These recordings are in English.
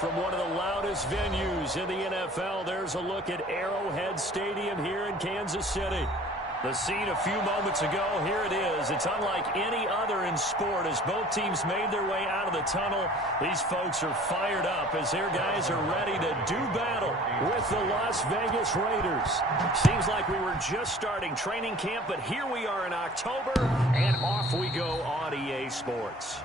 From one of the loudest venues in the NFL, there's a look at Arrowhead Stadium here in Kansas City. The scene a few moments ago, here it is. It's unlike any other in sport as both teams made their way out of the tunnel. These folks are fired up as their guys are ready to do battle with the Las Vegas Raiders. Seems like we were just starting training camp, but here we are in October, and off we go on EA Sports.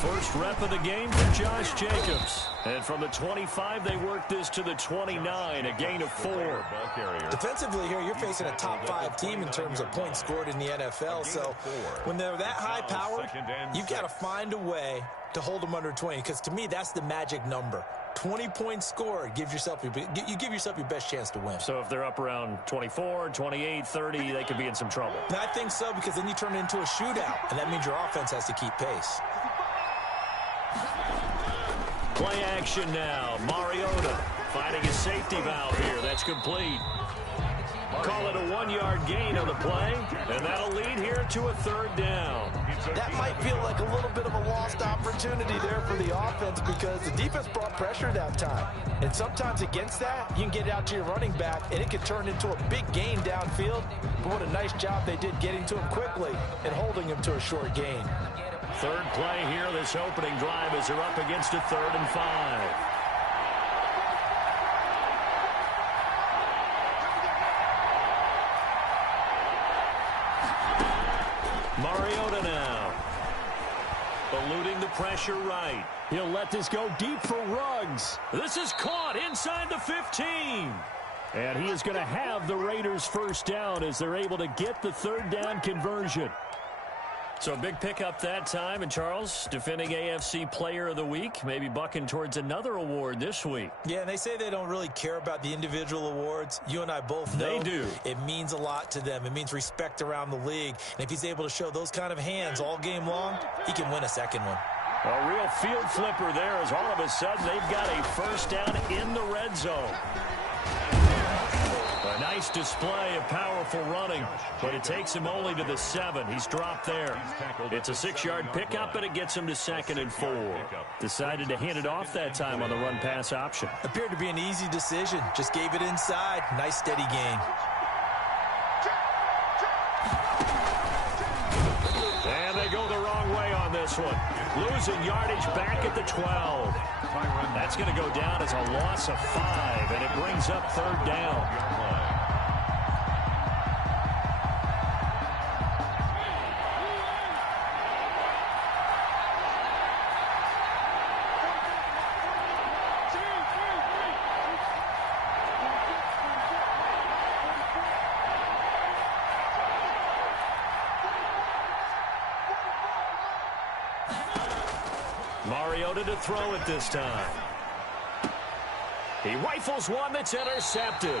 First rep of the game for Josh Jacobs. And from the 25, they work this to the 29, a gain of 4. Defensively here, you're facing a top 5 team in terms of points scored in the NFL. So when they're that high powered, you've got to find a way to hold them under 20. Because to me, that's the magic number. 20 points scored, you give yourself your best chance to win. So if they're up around 24, 28, 30, they could be in some trouble. And I think so, because then you turn it into a shootout, and that means your offense has to keep pace. Play action now. Mariota finding a safety valve here. That's complete. Call it a 1-yard gain on the play, and that'll lead here to a 3rd down. That might feel like a little bit of a lost opportunity there for the offense because the defense brought pressure that time. And sometimes against that, you can get out to your running back, and it can turn into a big gain downfield. But what a nice job they did getting to him quickly and holding him to a short gain. 3rd play here, this opening drive as they're up against a 3rd and 5. Mariota now. Eluding the pressure right. He'll let this go deep for Ruggs. This is caught inside the 15. And he is going to have the Raiders' 1st down as they're able to get the 3rd down conversion. So a big pickup that time, and Charles, defending AFC Player of the Week, maybe bucking towards another award this week. Yeah, and they say they don't really care about the individual awards. You and I both know they do. It means a lot to them. It means respect around the league. And if he's able to show those kind of hands all game long, he can win a 2nd one. A real field flipper there as all of a sudden they've got a 1st down in the red zone. A nice display of powerful running, but it takes him only to the 7. He's dropped there. It's a 6-yard pickup, and it gets him to 2nd and 4. Decided to hand it off that time on the run-pass option. Appeared to be an easy decision. Just gave it inside. Nice, steady gain. And they go the wrong way on this one. Losing yardage back at the 12. That's going to go down as a loss of 5, and it brings up 3rd down. Mariota to throw it this time. He rifles one that's intercepted.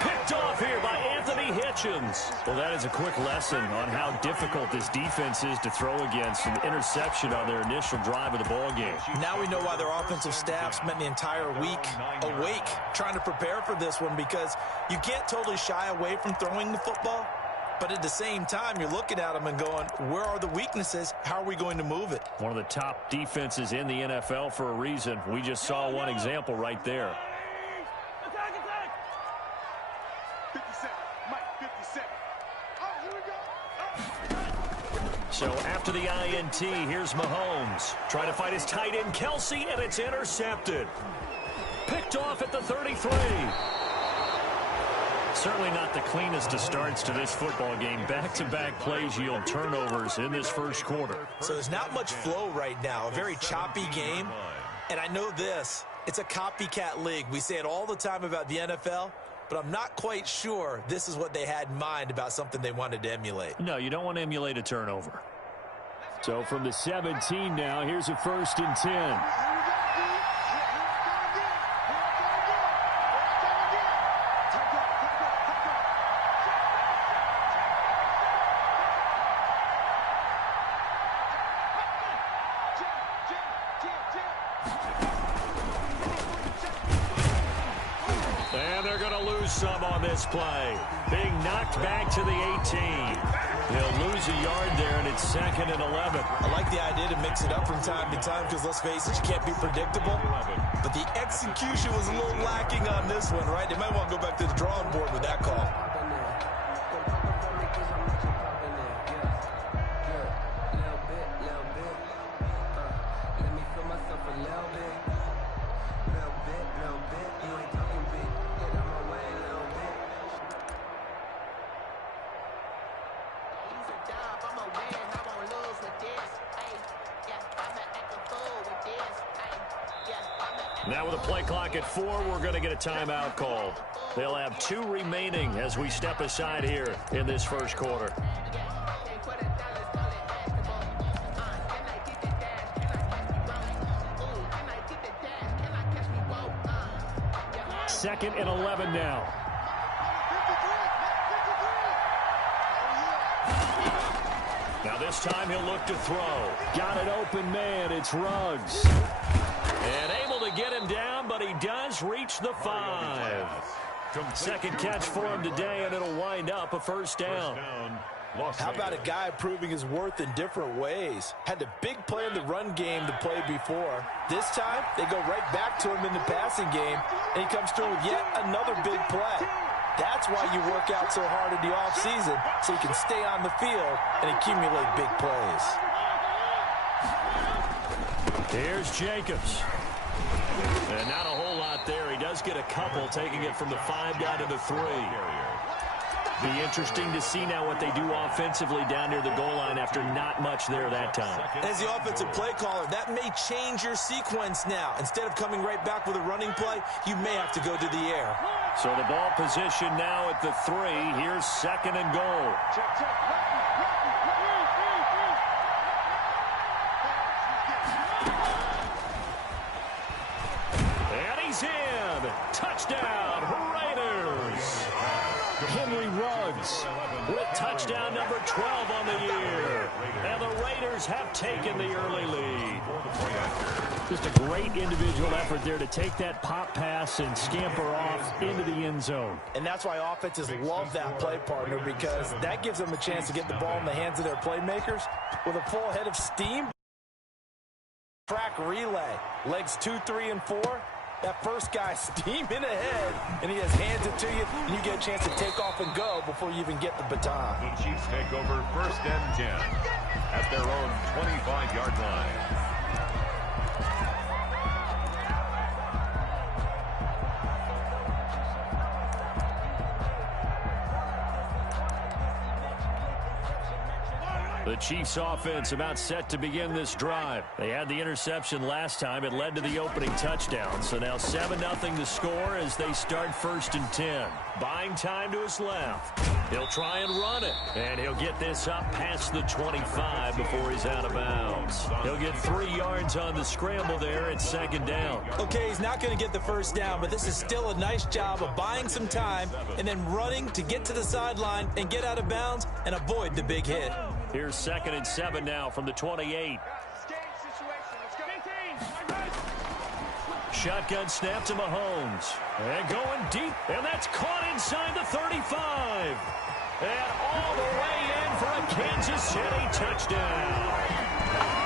Picked off here by Anthony Hitchens. Well, that is a quick lesson on how difficult this defense is to throw against. An interception on their initial drive of the ball game. Now we know why their offensive staff spent the entire week awake trying to prepare for this one, because you can't totally shy away from throwing the football. But at the same time, you're looking at them and going, where are the weaknesses? How are we going to move it? One of the top defenses in the NFL for a reason. We just saw one example right there. So after the INT, here's Mahomes. Trying to fight his tight end, Kelsey, and it's intercepted. Picked off at the 33. Certainly not the cleanest of starts to this football game. Back-to-back plays yield turnovers in this first quarter. So there's not much flow right now. A very choppy game. And I know this. It's a copycat league. We say it all the time about the NFL, but I'm not quite sure this is what they had in mind about something they wanted to emulate. No, you don't want to emulate a turnover. So from the 17 now, here's a 1st and 10. And they're going to lose some on this play. Being knocked back to the 18. He'll lose a yard there, and it's 2nd and 11. I like the idea to mix it up from time to time because, let's face it, you can't be predictable. But the execution was a little lacking on this one, right? They might want to go back to the drawing board with that call. Now with a play clock at 4, we're going to get a timeout called. They'll have 2 remaining as we step aside here in this first quarter. Second and 11 now. Now this time he'll look to throw. Got an open man. It's Ruggs. And able to get him down, but he does reach the 5. Second catch for him today, and it'll wind up a 1st down. How about a guy proving his worth in different ways? Had a big play in the run game to play before. This time, they go right back to him in the passing game, and he comes through with yet another big play. That's why you work out so hard in the offseason, so you can stay on the field and accumulate big plays. Here's Jacobs. And not a whole lot there. He does get a couple, taking it from the 5 down to the 3. Be interesting to see now what they do offensively down near the goal line after not much there that time. As the offensive play caller, that may change your sequence now. Instead of coming right back with a running play, you may have to go to the air. So the ball position now at the 3. Here's 2nd and goal. And he's in. Touchdown, Raiders. Henry Ruggs with touchdown number 12 on the year. And the Raiders have taken the early lead. Just a great individual effort there to take that pop pass and scamper off into the end zone. And that's why offenses love that play partner, because that gives them a chance to get the ball in the hands of their playmakers with a full head of steam. Track relay, legs 2, 3, and 4. That first guy steaming ahead, and he just hands it to you, and you get a chance to take off and go before you even get the baton. The Chiefs take over 1st and 10 at their own 25-yard line. The Chiefs offense about set to begin this drive. They had the interception last time. It led to the opening touchdown. So now 7-0 to score as they start 1st and 10. Buying time to his left. He'll try and run it. And he'll get this up past the 25 before he's out of bounds. He'll get 3 yards on the scramble there at 2nd down. Okay, he's not going to get the 1st down, but this is still a nice job of buying some time and then running to get to the sideline and get out of bounds and avoid the big hit. Here's 2nd and 7 now from the 28. Shotgun snap to Mahomes. And going deep, and that's caught inside the 35. And all the way in for a Kansas City touchdown.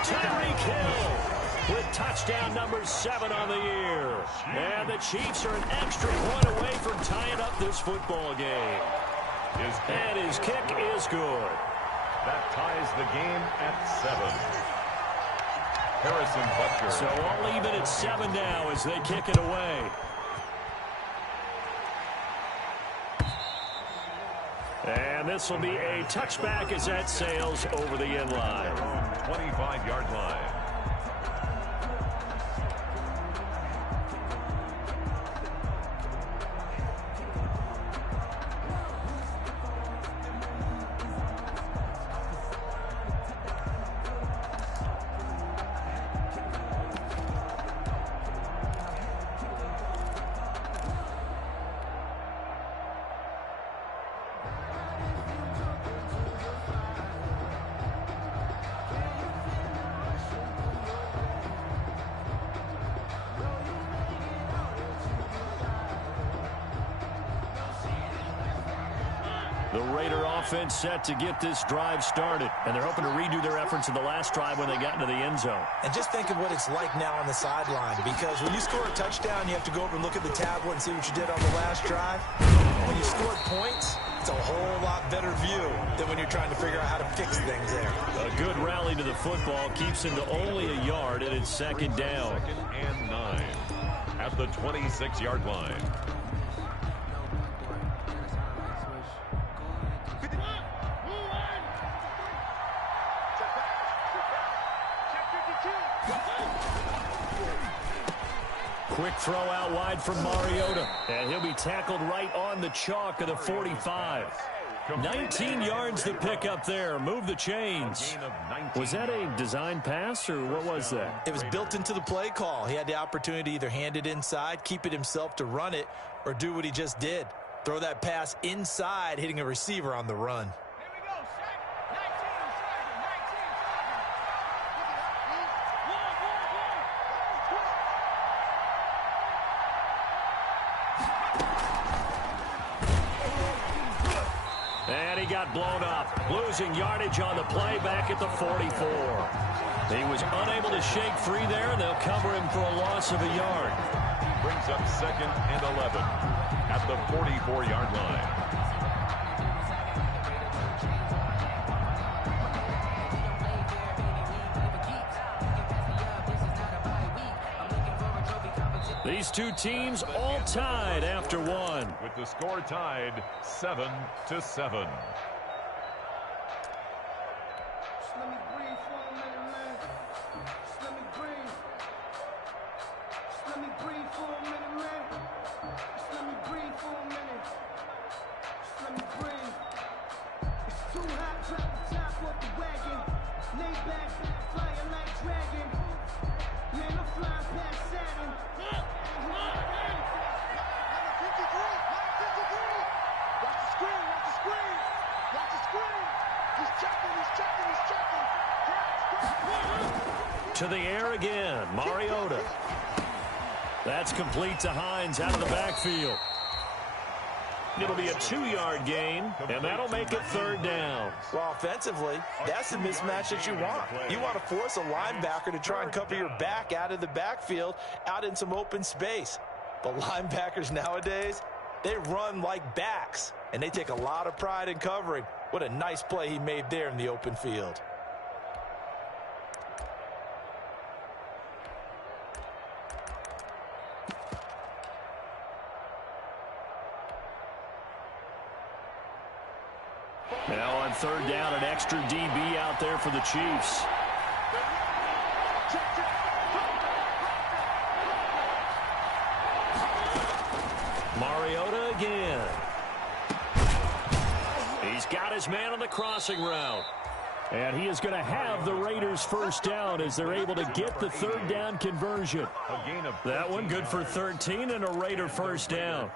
Tyreek Hill with touchdown number 7 on the year. And the Chiefs are an extra point away from tying up this football game. And his kick is good. That ties the game at 7. Harrison Butker. So all even at 7 now as they kick it away. And this will be a touchback as that sails over the end line. 25-yard line. Raider offense set to get this drive started, and they're hoping to redo their efforts in the last drive when they got into the end zone. And just think of what it's like now on the sideline, because when you score a touchdown, you have to go over and look at the tablet and see what you did on the last drive. When you scored points, it's a whole lot better view than when you're trying to figure out how to fix things there. A good rally to the football keeps him to only a yard, and it's second down. 2nd and 9 at the 26-yard line. Quick throw out wide from Mariota, and he'll be tackled right on the chalk of the 45. 19 yards to pick up there. Move the chains. Was that a design pass, or what was that? It was built into the play call. He had the opportunity to either hand it inside, keep it himself to run it, or do what he just did. Throw that pass inside, hitting a receiver on the run. And he got blown up, losing yardage on the play back at the 44. He was unable to shake free there, and they'll cover him for a loss of a yard. Brings up 2nd and 11 at the 44-yard line. These two teams all tied after one. With the score tied 7-7. To the air again, Mariota. That's complete to Hines out of the backfield. It'll be a 2-yard gain, and that'll make it 3rd down. Well, offensively, that's the mismatch that you want. You want to force a linebacker to try and cover your back out of the backfield, out in some open space. But linebackers nowadays, they run like backs, and they take a lot of pride in covering. What a nice play he made there in the open field. Now on 3rd down, an extra DB out there for the Chiefs. Mariota again. He's got his man on the crossing route. And he is going to have the Raiders' first down as they're able to get the 3rd down conversion. That one good for 13 and a Raider first down.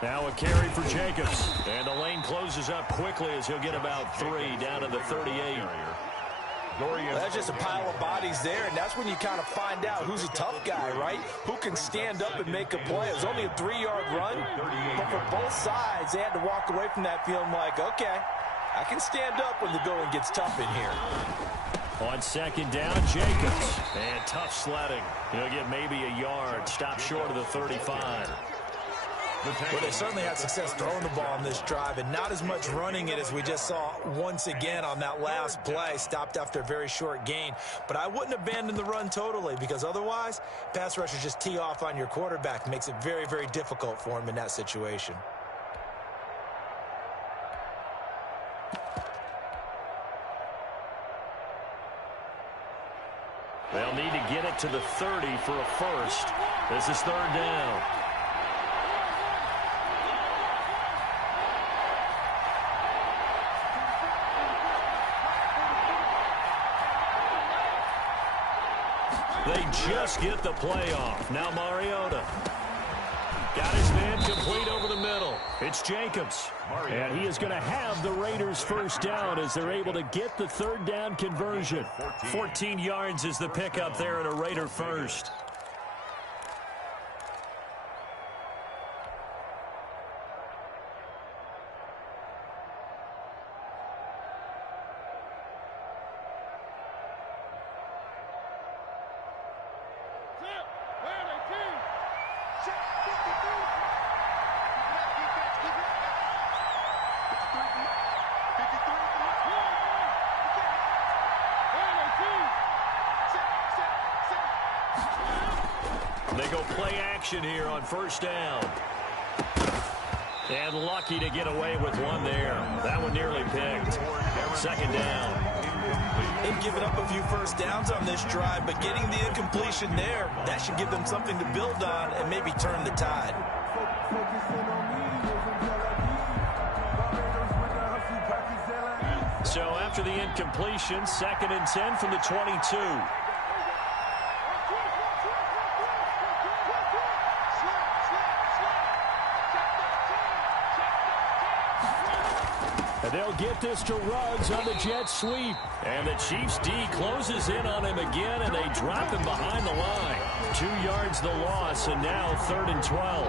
Now a carry for Jacobs. And the lane closes up quickly as he'll get about 3 down to the 38. Well, that's just a pile of bodies there, and that's when you kind of find out who's a tough guy, right? Who can stand up and make a play. It was only a 3-yard run, but for both sides, they had to walk away from that feeling like, okay, I can stand up when the going gets tough in here. On 2nd down, Jacobs. And tough sledding. He'll get maybe a yard. Stop short of the 35. Well, they certainly had success throwing the ball on this drive, and not as much running it as we just saw once again on that last play. Stopped after a very short gain. But I wouldn't abandon the run totally, because otherwise, pass rushers just tee off on your quarterback. Makes it very, very difficult for him in that situation. They'll need to get it to the 30 for a first. This is 3rd down. They just get the play off. Now Mariota. Got his man complete over the middle. It's Jacobs. And he is going to have the Raiders first down as they're able to get the third down conversion. 14 yards is the pickup there at a Raider first. They go play action here on first down. And lucky to get away with one there. That one nearly picked. Second down. They've given up a few first downs on this drive, but getting the incompletion there, that should give them something to build on and maybe turn the tide. So after the incompletion, 2nd and 10 from the 22. And they'll get this to Ruggs on the jet sweep. And the Chiefs D closes in on him again, and they drop him behind the line. 2 yards the loss, and now 3rd and 12.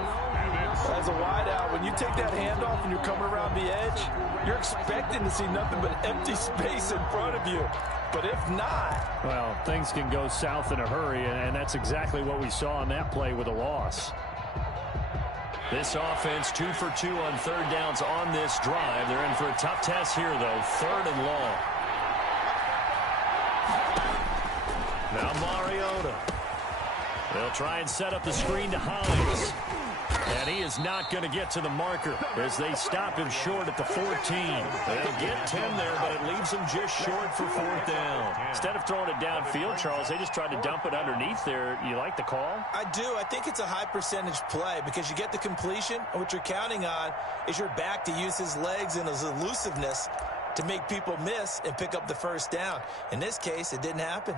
As a wideout, when you take that handoff and you're coming around the edge, you're expecting to see nothing but empty space in front of you. But if not... Well, things can go south in a hurry, and that's exactly what we saw on that play with a loss. This offense 2 for 2 on third downs on this drive. They're in for a tough test here, though. 3rd and long. Now Mariota. They'll try and set up the screen to Hines. And he is not going to get to the marker as they stop him short at the 14. They'll get 10 there, but it leaves them just short for 4th down. Instead of throwing it downfield, Charles, they just tried to dump it underneath there. You like the call? I do. I think it's a high percentage play because you get the completion, and what you're counting on is your back to use his legs and his elusiveness to make people miss and pick up the first down. In this case, it didn't happen.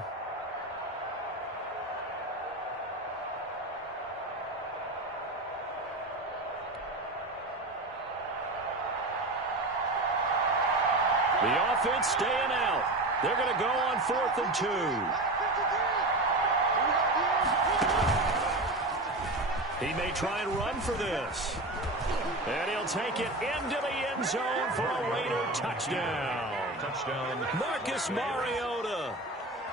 The offense staying out. They're going to go on 4th and 2. He may try and run for this. And he'll take it into the end zone for a Raider touchdown. Marcus Mariota.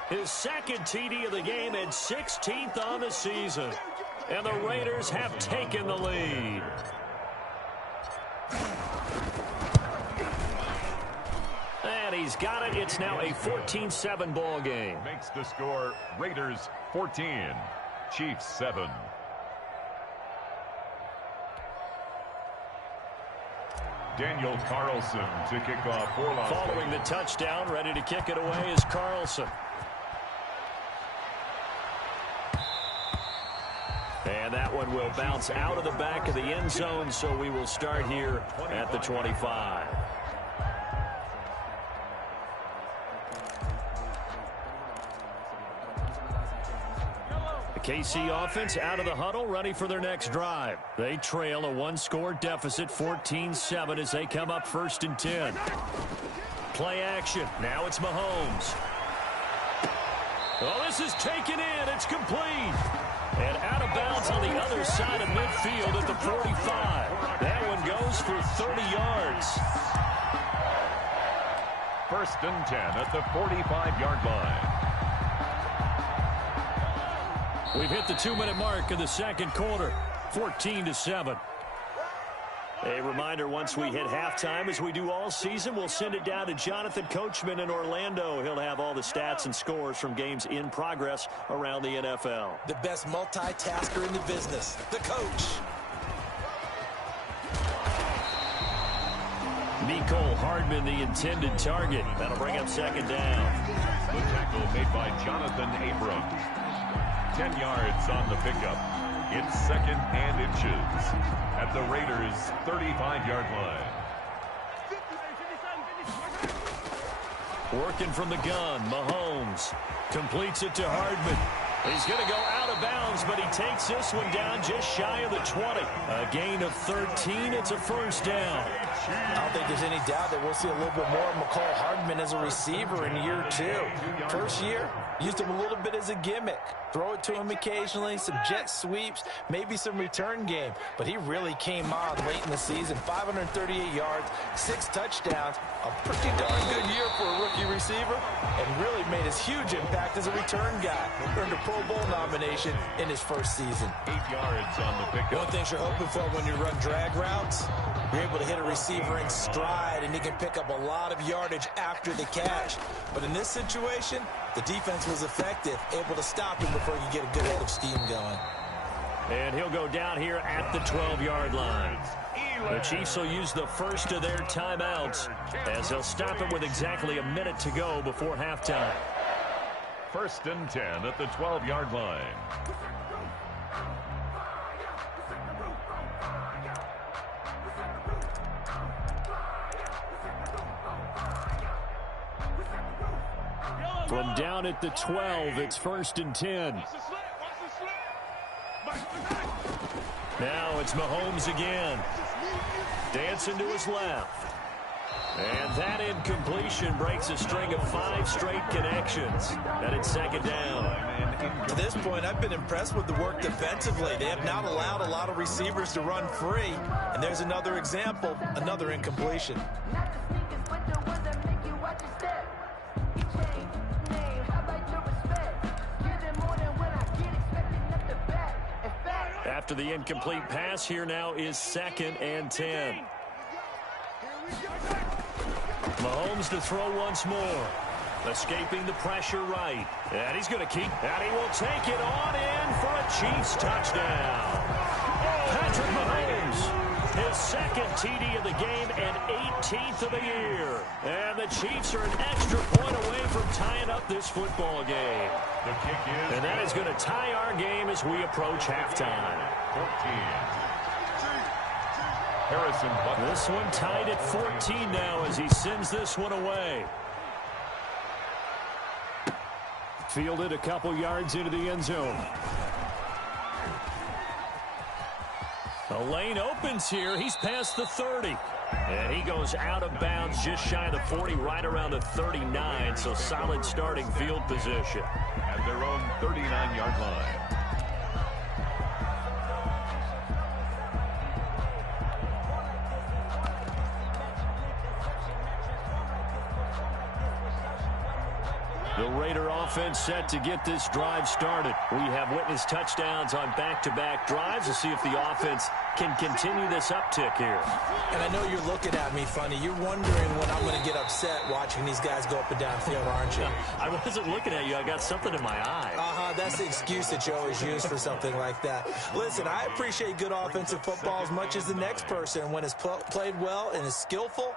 His 2nd TD of the game and 16th on the season. And the Raiders have taken the lead. And he's got it. It's now a 14-7 ball game. Makes the score Raiders 14, Chiefs 7. Daniel Carlson to kick off for Las Vegas. Following the touchdown, ready to kick it away is Carlson. And that one will bounce out of the back of the end zone, so we will start here at the 25. The KC offense out of the huddle, ready for their next drive. They trail a one-score deficit, 14-7, as they come up 1st and 10. Play action. Now it's Mahomes. Oh, this is taken in. It's complete. And out of bounds on the other side of midfield at the 45. That one goes for 30 yards. 1st and 10 at the 45-yard line. We've hit the 2-minute mark of the 2nd quarter, 14-7. A reminder, once we hit halftime, as we do all season, we'll send it down to Jonathan Coachman in Orlando. He'll have all the stats and scores from games in progress around the NFL. The best multitasker in the business, the coach. Mecole Hardman, the intended target. That'll bring up 2nd down. The tackle made by Jonathan Abrams. 10 yards on the pickup. It's 2nd and inches at the Raiders' 35-yard line. Working from the gun, Mahomes completes it to Hardman. He's going to go out of bounds, but he takes this one down just shy of the 20. A gain of 13. It's a first down. I don't think there's any doubt that we'll see a little bit more of McCall Hardman as a receiver in year 2. First year, used him a little bit as a gimmick. Throw it to him occasionally, some jet sweeps, maybe some return game. But he really came on late in the season. 538 yards, 6 touchdowns. A pretty darn good year for a rookie receiver. And really made his huge impact as a return guy. Earned a Pro Bowl nomination in his first season. 8 yards on the pickup. One thing you're hoping for when you run drag routes, you're able to hit a receiver in stride, and he can pick up a lot of yardage after the catch. But in this situation, the defense was effective, able to stop him before you get a good head of steam going. And he'll go down here at the 12-yard line. The Chiefs will use the first of their timeouts as they'll stop it with exactly a minute to go before halftime. 1st and 10 at the 12-yard line. From down at the 12, it's 1st and 10. Now it's Mahomes again. Dancing to his left. And that incompletion breaks a string of 5 straight connections. And it's 2nd down. To this point, I've been impressed with the work defensively. They have not allowed a lot of receivers to run free. And there's another example, another incompletion. After the incomplete pass, here now is 2nd and 10. Mahomes to throw once more. Escaping the pressure right. And he's going to keep. And he will take it on in for a Chiefs touchdown. Patrick Mahomes, his 2nd TD of the game and 18th of the year. And the Chiefs are an extra point away from tying up this football game. The kick is. And that is going to tie our game as we approach halftime. 14. Harrison Butler. This one tied at 14 now as he sends this one away. Fielded a couple yards into the end zone. The lane opens here. He's past the 30. And he goes out of bounds just shy of the 40, right around the 39. So solid starting field position. At their own 39-yard line. The Raider offense set to get this drive started. We have witnessed touchdowns on back-to-back drives to see if the offense can continue this uptick here. And I know you're looking at me funny. You're wondering when I'm going to get upset watching these guys go up and down field, aren't you? I wasn't looking at you. I got something in my eye. That's the excuse that you always use for something like that. Listen, I appreciate good offensive football as much as the next person. When it's played well and is skillful,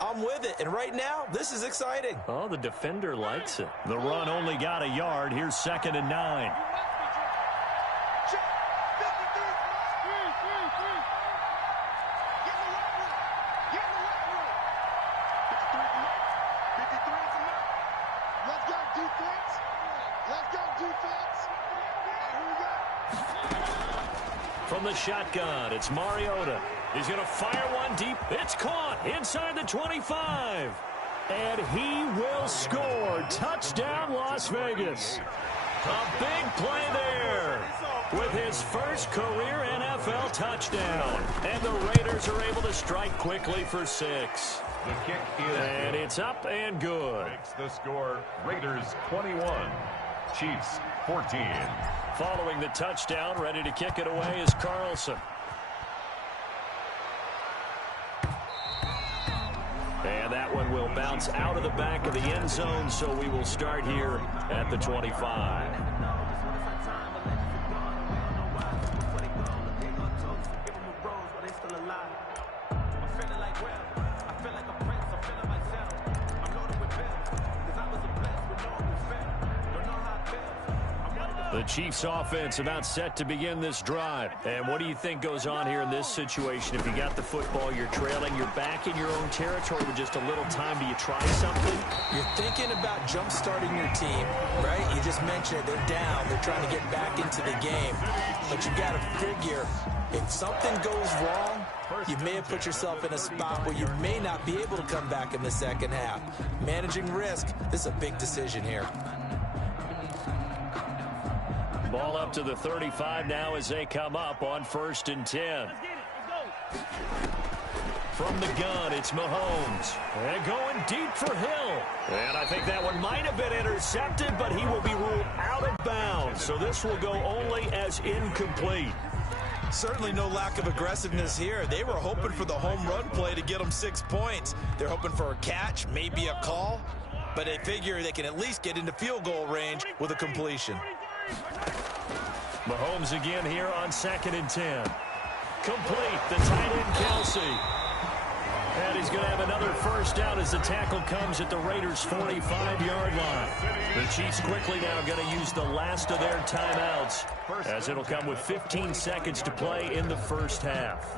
I'm with it. And right now, this is exciting. Oh, the defender likes it. The run only got a yard. Here's 2nd and 9. From the shotgun, it's Mariota. He's going to fire one deep. It's caught inside the 25. And he will score. Touchdown, Las Vegas. A big play there with his first career NFL touchdown. And the Raiders are able to strike quickly for 6. The kick is. And it's up and good. Makes the score Raiders 21, Chiefs 14. Following the touchdown, ready to kick it away is Carlson. And that one will bounce out of the back of the end zone, so we will start here at the 25. The Chiefs offense about set to begin this drive. And what do you think goes on here in this situation? If you got the football, you're trailing, you're back in your own territory with just a little time. Do you try something? You're thinking about jump-starting your team, right? You just mentioned it. They're down. They're trying to get back into the game. But you got to figure, if something goes wrong, you may have put yourself in a spot where you may not be able to come back in the second half. Managing risk, this is a big decision here. Ball up to the 35 now as they come up on 1st and 10. From the gun, it's Mahomes. And going deep for Hill. And I think that one might have been intercepted, but he will be ruled out of bounds. So this will go only as incomplete. Certainly no lack of aggressiveness here. They were hoping for the home run play to get them 6 points. They're hoping for a catch, maybe a call, but they figure they can at least get into field goal range with a completion. Mahomes again here on 2nd and 10. Complete, the tight end Kelsey. And he's going to have another first down as the tackle comes at the Raiders' 45-yard line. The Chiefs quickly now going to use the last of their timeouts, as it'll come with 15 seconds to play in the first half.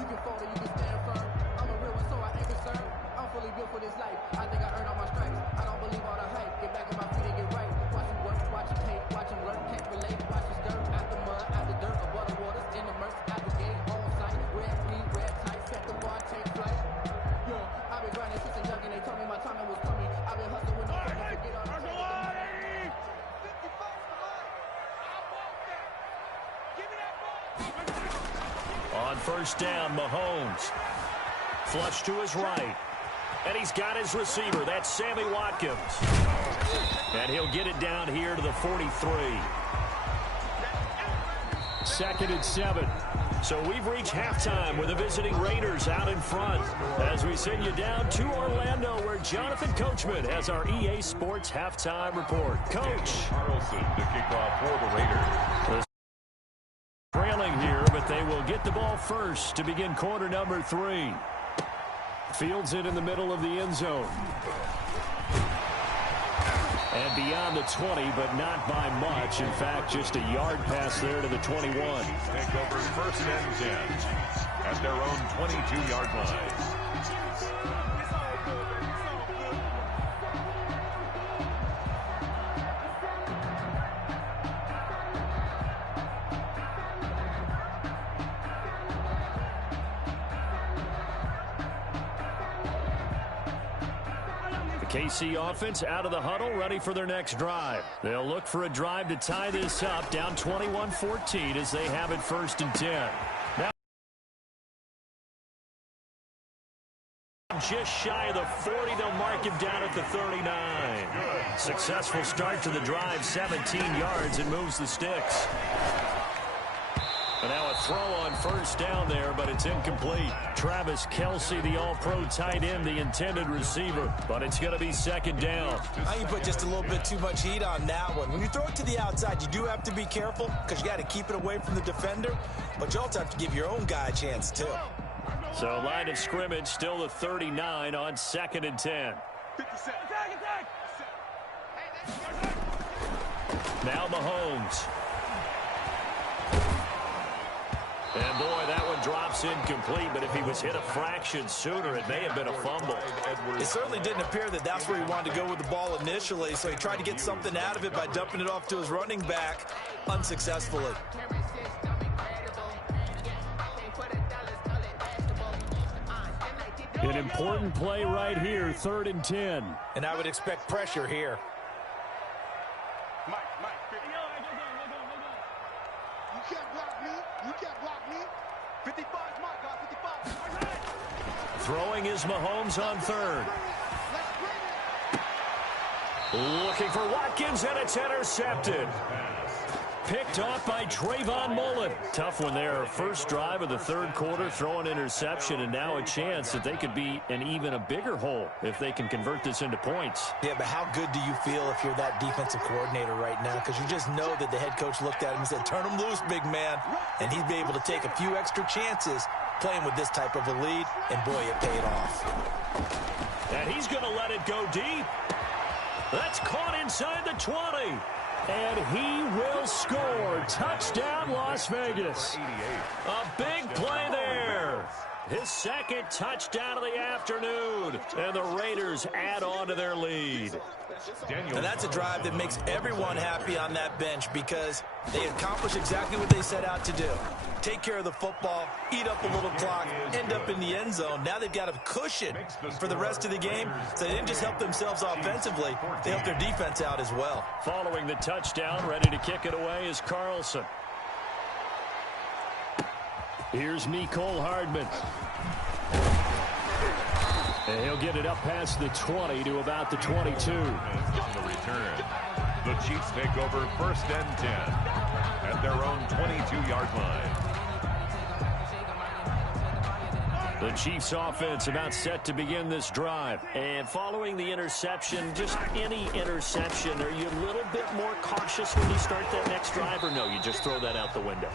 On first down, Mahomes. Flush to his right. And he's got his receiver. That's Sammy Watkins. And he'll get it down here to the 43. 2nd and 7. So we've reached halftime with the visiting Raiders out in front as we send you down to Orlando where Jonathan Coachman has our EA Sports halftime report. Coach. Carlson to kick off for the Raiders. Trailing here, but they will get the ball first to begin quarter number 3. Fields it in the middle of the end zone. And beyond the 20, but not by much. In fact, just a yard pass there to the 21. Take over 1st and 10 at their own 22-yard line. KC offense out of the huddle, ready for their next drive. They'll look for a drive to tie this up, down 21-14 as they have it 1st and 10. Now, just shy of the 40, they'll mark him down at the 39. Successful start to the drive, 17 yards, and moves the sticks. And now a throw on first down there, but it's incomplete. Travis Kelce, the all-pro tight end, the intended receiver, but it's going to be 2nd down. I think you put just a little bit too much heat on that one. When you throw it to the outside, you do have to be careful because you got to keep it away from the defender, but you also have to give your own guy a chance too. So line of scrimmage, still the 39 on 2nd and 10. Now Mahomes. And, boy, that one drops incomplete, but if he was hit a fraction sooner, it may have been a fumble. It certainly didn't appear that that's where he wanted to go with the ball initially, so he tried to get something out of it by dumping it off to his running back unsuccessfully. An important play right here, 3rd and 10. And I would expect pressure here. You can't block me. You can't block me. 55 is my guy. 55. Throwing is Mahomes on 3rd. Looking for Watkins, and it's intercepted. Picked off by Trayvon Mullen. Tough one there. First drive of the 3rd quarter, throwing interception, and now a chance that they could be in even a bigger hole if they can convert this into points. Yeah, but how good do you feel if you're that defensive coordinator right now? Because you just know that the head coach looked at him and said, turn him loose, big man. And he'd be able to take a few extra chances playing with this type of a lead, and boy, it paid off. And he's going to let it go deep. That's caught inside the 20. And he will score. Touchdown, Las Vegas. A big play there. His second touchdown of the afternoon. And the Raiders add on to their lead. And that's a drive that makes everyone happy on that bench because they accomplish exactly what they set out to do. Take care of the football, eat up a little clock, end up in the end zone. Now they've got a cushion for the rest of the game. So they didn't just help themselves offensively, they helped their defense out as well. Following the touchdown, ready to kick it away is Carlson. Here's Mecole Hardman. And he'll get it up past the 20 to about the 22. On the return, the Chiefs take over 1st and 10 at their own 22-yard line. The Chiefs offense about set to begin this drive. And following the interception, just any interception, are you a little bit more cautious when you start that next drive, or no, you just throw that out the window?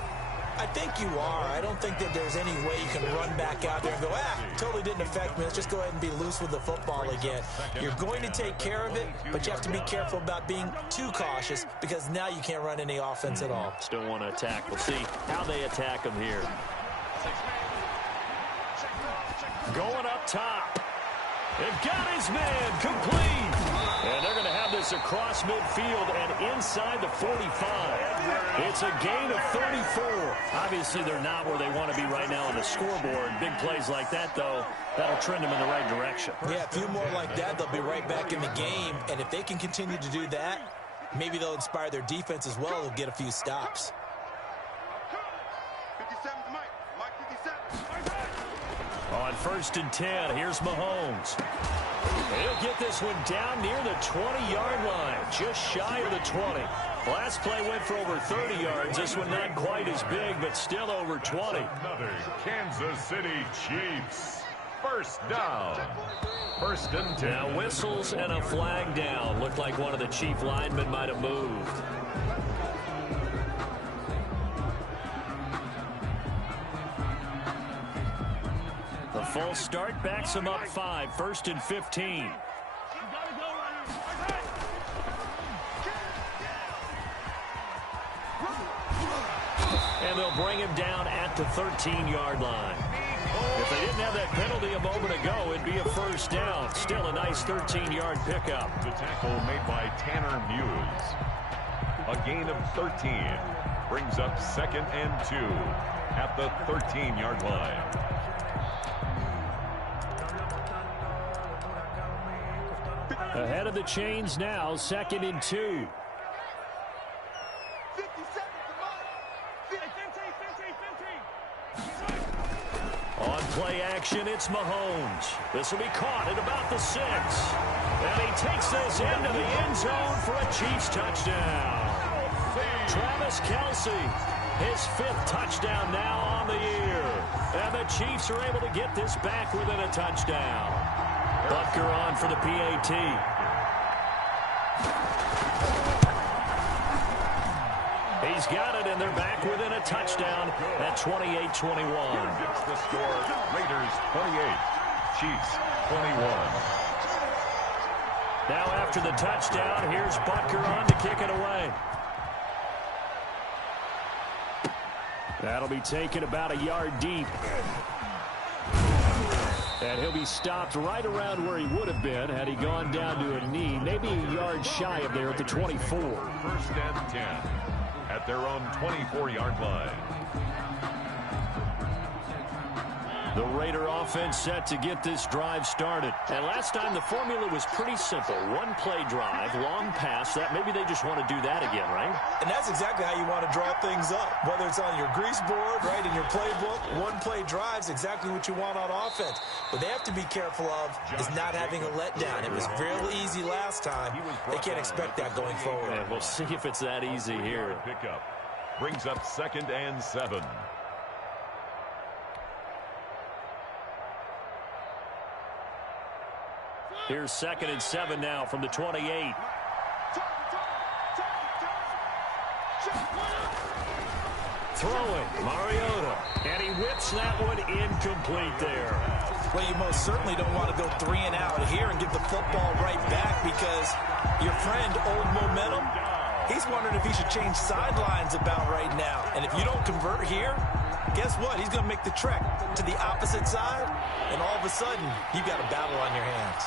I think you are. I don't think that there's any way you can run back out there and go, totally didn't affect me. Let's just go ahead and be loose with the football again. You're going to take care of it, but you have to be careful about being too cautious because now you can't run any offense at all. Still want to attack. We'll see how they attack them here. Going up top. They've got his man complete. And they're going to have this across midfield and inside the 45. It's a gain of 34. Obviously, they're not where they want to be right now on the scoreboard. Big plays like that, though, that'll trend them in the right direction. Yeah, a few more like that, they'll be right back in the game. And if they can continue to do that, maybe they'll inspire their defense as well. They'll get a few stops. 57's Mike 57. On 1st and 10, here's Mahomes. He'll get this one down near the 20-yard line, just shy of the 20. Last play went for over 30 yards. This one not quite as big, but still over 20. Another Kansas City Chiefs. 1st down. 1st and 10. Now whistles and a flag down. Looked like one of the Chief linemen might have moved. The full start backs him up 5. 1st and 15. And they'll bring him down at the 13-yard line. If they didn't have that penalty a moment ago, it'd be a 1st down. Still a nice 13-yard pickup. The tackle made by Tanner Muse. A gain of 13 brings up 2nd and 2 at the 13-yard line. Ahead of the chains now, 2nd and 2. 50 seconds to Mike. 15. On play action, it's Mahomes. This will be caught at about the 6. And he takes this into the end zone for a Chiefs touchdown. Travis Kelce, his 5th touchdown now on the year. And the Chiefs are able to get this back within a touchdown. Butker on for the PAT. He's got it, and they're back within a touchdown at 28-21. It's the score. Raiders 28, Chiefs 21. Now after the touchdown, here's Butker on to kick it away. That'll be taken about a yard deep. And he'll be stopped right around where he would have been had he gone down to a knee, maybe a yard shy of there at the 24. 1st and 10 at their own 24-yard line. The Raider offense set to get this drive started. And last time the formula was pretty simple. One play drive, long pass. That maybe they just want to do that again, right? And that's exactly how you want to draw things up. Whether it's on your grease board, right, in your playbook, one play drive's exactly what you want on offense. What they have to be careful of is not having a letdown. It was real easy last time. They can't expect that going forward. And we'll see if it's that easy here. Pickup brings up 2nd and 7. Here's 2nd and 7 now from the 28. Throwing, Mariota. And he whips that one incomplete there. Well, you most certainly don't want to go 3 and out here and give the football right back because your friend, Old Momentum, He's wondering if he should change sidelines about right now. And if you don't convert here, guess what? He's going to make the trek to the opposite side, and all of a sudden, you've got a battle on your hands.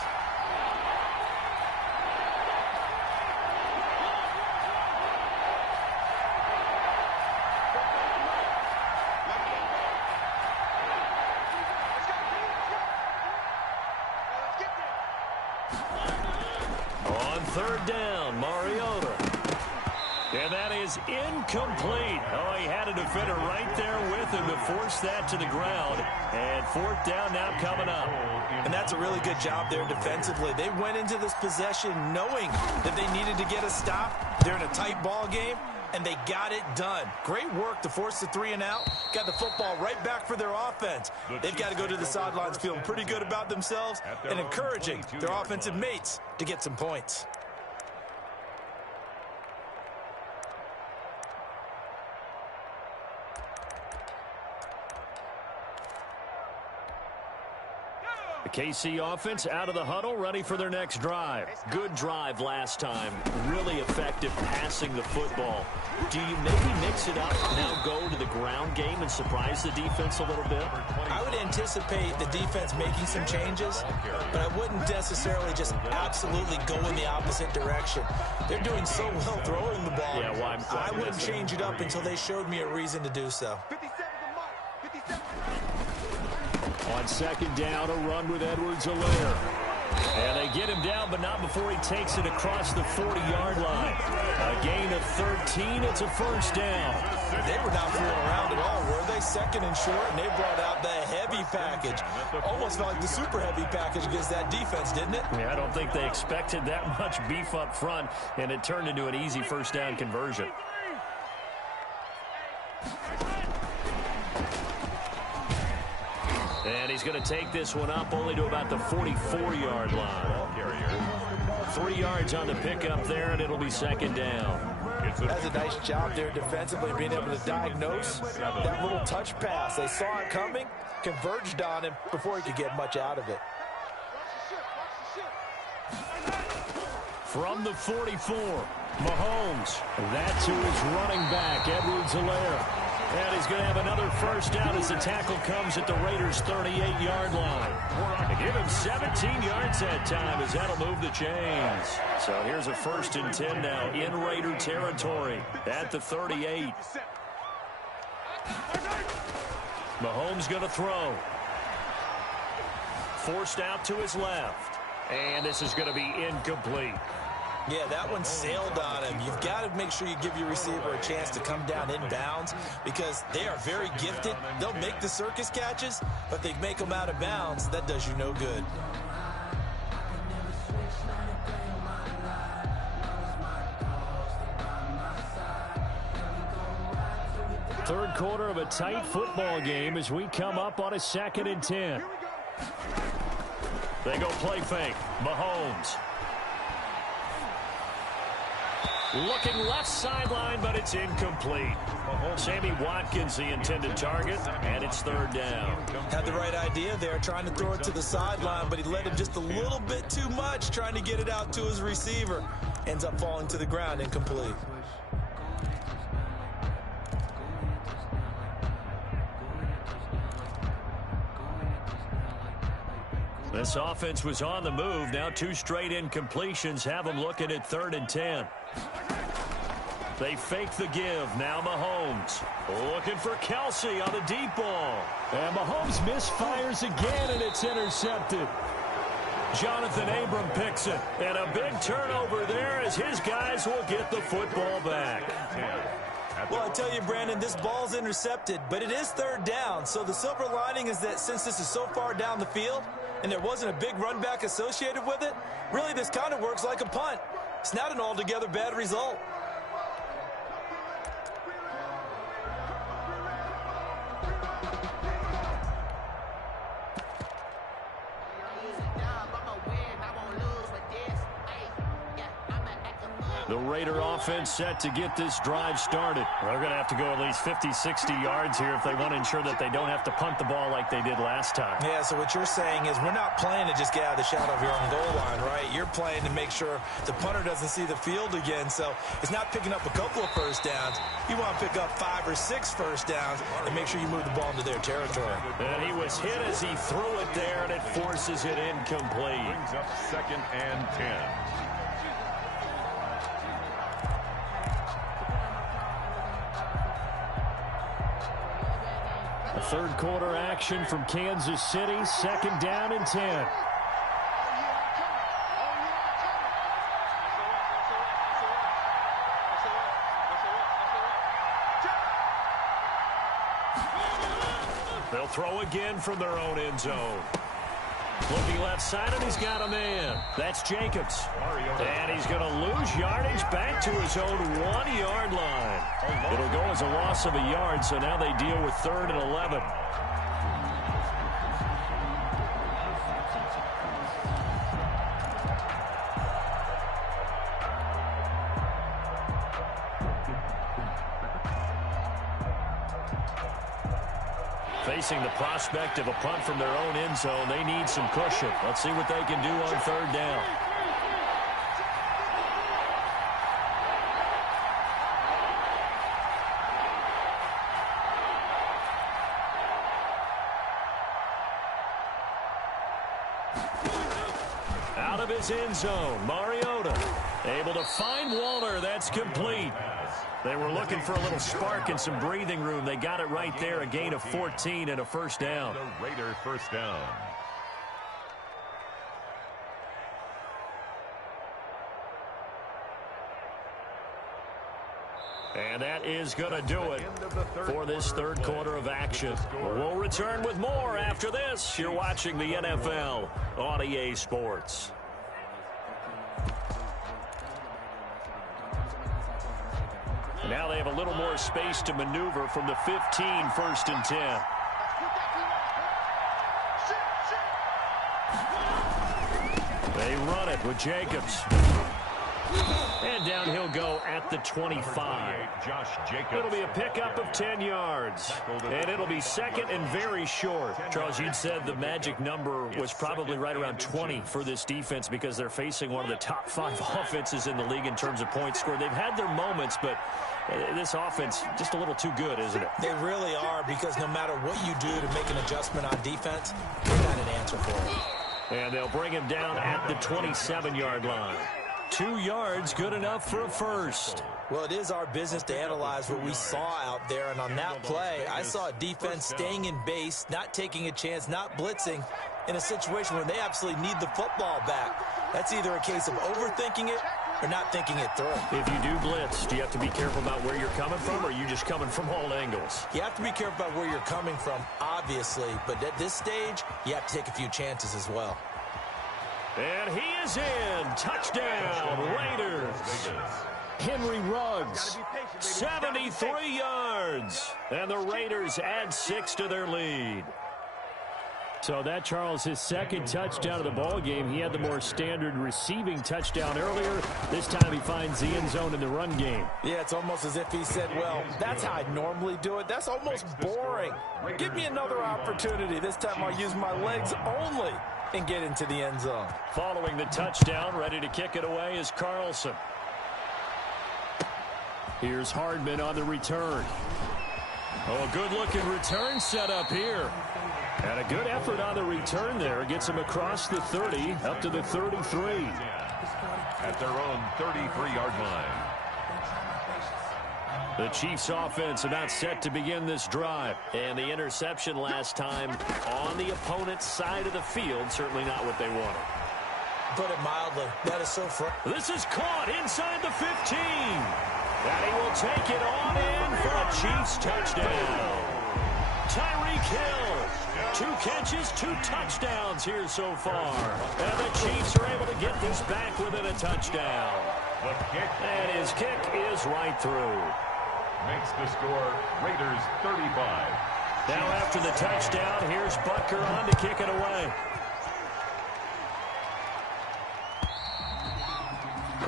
On third down, Mariota. And that is incomplete. Oh, he had a defender right there with him to force that to the ground. And fourth down now coming up. And that's a really good job there defensively. They went into this possession knowing that they needed to get a stop. They're in a tight ball game, and they got it done. Great work to force the 3 and out. Got the football right back for their offense. They've got to go to the sidelines feeling pretty good about themselves and encouraging their offensive mates to get some points. The KC offense out of the huddle, ready for their next drive. Good drive last time. Really effective passing the football. Do you maybe mix it up, now go to the ground game and surprise the defense a little bit? I would anticipate the defense making some changes, but I wouldn't necessarily just absolutely go in the opposite direction. They're doing so well throwing the ball. Yeah, well, I wouldn't change it up until they showed me a reason to do so. 57 the mark. 57. On second down, a run with Edwards-Helaire. And they get him down, but not before he takes it across the 40-yard line. A gain of 13. It's a first down. They were not fooling around at all, were they? Second and short, and they brought out the heavy package. Almost felt like the super heavy package against that defense, didn't it? Yeah, I don't think they expected that much beef up front, and it turned into an easy first down conversion. And he's going to take this one up only to about the 44-yard line. 3 yards on the pickup there, and it'll be second down. That's a nice job there defensively, being able to diagnose that little touch pass. They saw it coming, converged on him before he could get much out of it. From the 44, Mahomes. That's who is running back, Edwards-Helaire. And he's going to have another first down as the tackle comes at the Raiders' 38-yard line. They give him 17 yards that time as that'll move the chains. So here's a first and 10 now in Raider territory at the 38. Mahomes going to throw. Forced out to his left. And this is going to be incomplete. Yeah, that one sailed on him. You've got to make sure you give your receiver a chance to come down in bounds because they are very gifted. They'll make the circus catches, but they make them out of bounds. That does you no good. Third quarter of a tight football game as we come up on a 2nd and 10. They go play fake. Mahomes. Looking left sideline, but it's incomplete. Sammy Watkins, the intended target, and it's third down. Had the right idea there, trying to throw it to the sideline, but he led him just a little bit too much, trying to get it out to his receiver. Ends up falling to the ground, incomplete. This offense was on the move. Now 2 straight incompletions have them looking at 3rd and 10. They fake the give. Now Mahomes. Looking for Kelsey on the deep ball. And Mahomes misfires again, and it's intercepted. Jonathan Abram picks it. And a big turnover there as his guys will get the football back. Well, I tell you, Brandon, this ball's intercepted, but it is 3rd down. So the silver lining is that since this is so far down the field and there wasn't a big run back associated with it, really this kind of works like a punt. It's not an altogether bad result. The Raider offense set to get this drive started. They're going to have to go at least 50, 60 yards here if they want to ensure that they don't have to punt the ball like they did last time. Yeah, so what you're saying is we're not playing to just get out of the shadow of your own goal line, right? You're playing to make sure the punter doesn't see the field again. So it's not picking up a couple of first downs. You want to pick up 5 or 6 first downs and make sure you move the ball into their territory. And he was hit as he threw it there, and it forces it incomplete. Brings up 2nd and 10. A third quarter action from Kansas City, 2nd down and 10. They'll throw again from their own end zone. Looking left side, and he's got a man. That's Jacobs. And he's going to lose yardage back to his own 1-yard line. It'll go as a loss of a yard, so now they deal with 3rd and 11. Facing the prospect of a punt from their own end zone, they need some cushion. Let's see what they can do on 3rd down. Out of his end zone, Mariota able to find Walter. That's complete. They were looking for a little spark and some breathing room. They got it right there, a gain of 14 and a first down. The Raider first down. And that is going to do it for this third quarter of action. We'll return with more after this. You're watching the NFL on EA Sports. Now they have a little more space to maneuver from the 15, 1st and 10. They run it with Jacobs. And down he'll go at the 25. Josh Jacobs. It'll be a pickup of 10 yards. And it'll be 2nd and very short. Charles, you'd said the magic number was probably right around 20 for this defense because they're facing one of the top 5 offenses in the league in terms of points scored. They've had their moments, but this offense just a little too good, isn't it? They really are, because no matter what you do to make an adjustment on defense, you got an answer for it. And they'll bring him down at the 27-yard line. 2 yards, good enough for a first. Well, it is our business to analyze what we saw out there, and on that play, I saw a defense staying in base, not taking a chance, not blitzing, in a situation where they absolutely need the football back. That's either a case of overthinking it or not thinking it through. If you do blitz, do you have to be careful about where you're coming from, or are you just coming from all angles? You have to be careful about where you're coming from, obviously, but at this stage, you have to take a few chances as well. And he is in. Touchdown, Raiders. Henry Ruggs, 73 yards. And the Raiders add 6 to their lead. So that, Charles, his 2nd touchdown of the ball game. He had the more standard receiving touchdown earlier. This time he finds the end zone in the run game. Yeah, it's almost as if he said, well, that's how I normally do it. That's almost boring. Give me another opportunity. This time I'll use my legs only and get into the end zone. Following the touchdown, ready to kick it away is Carlson. Here's Hardman on the return. Oh, a good-looking return set up here. And a good effort on the return there. Gets him across the 30, up to the 33. At their own 33-yard line. The Chiefs offense about set to begin this drive. And the interception last time on the opponent's side of the field. Certainly not what they wanted. Put it mildly. That is so frustrating. This is caught inside the 15. And he will take it on in for a Chiefs touchdown. Tyreek Hill. 2 catches, 2 touchdowns here so far. And the Chiefs are able to get this back within a touchdown. And his kick is right through. Makes the score Raiders 35. Now after the touchdown, here's Butker on to kick it away.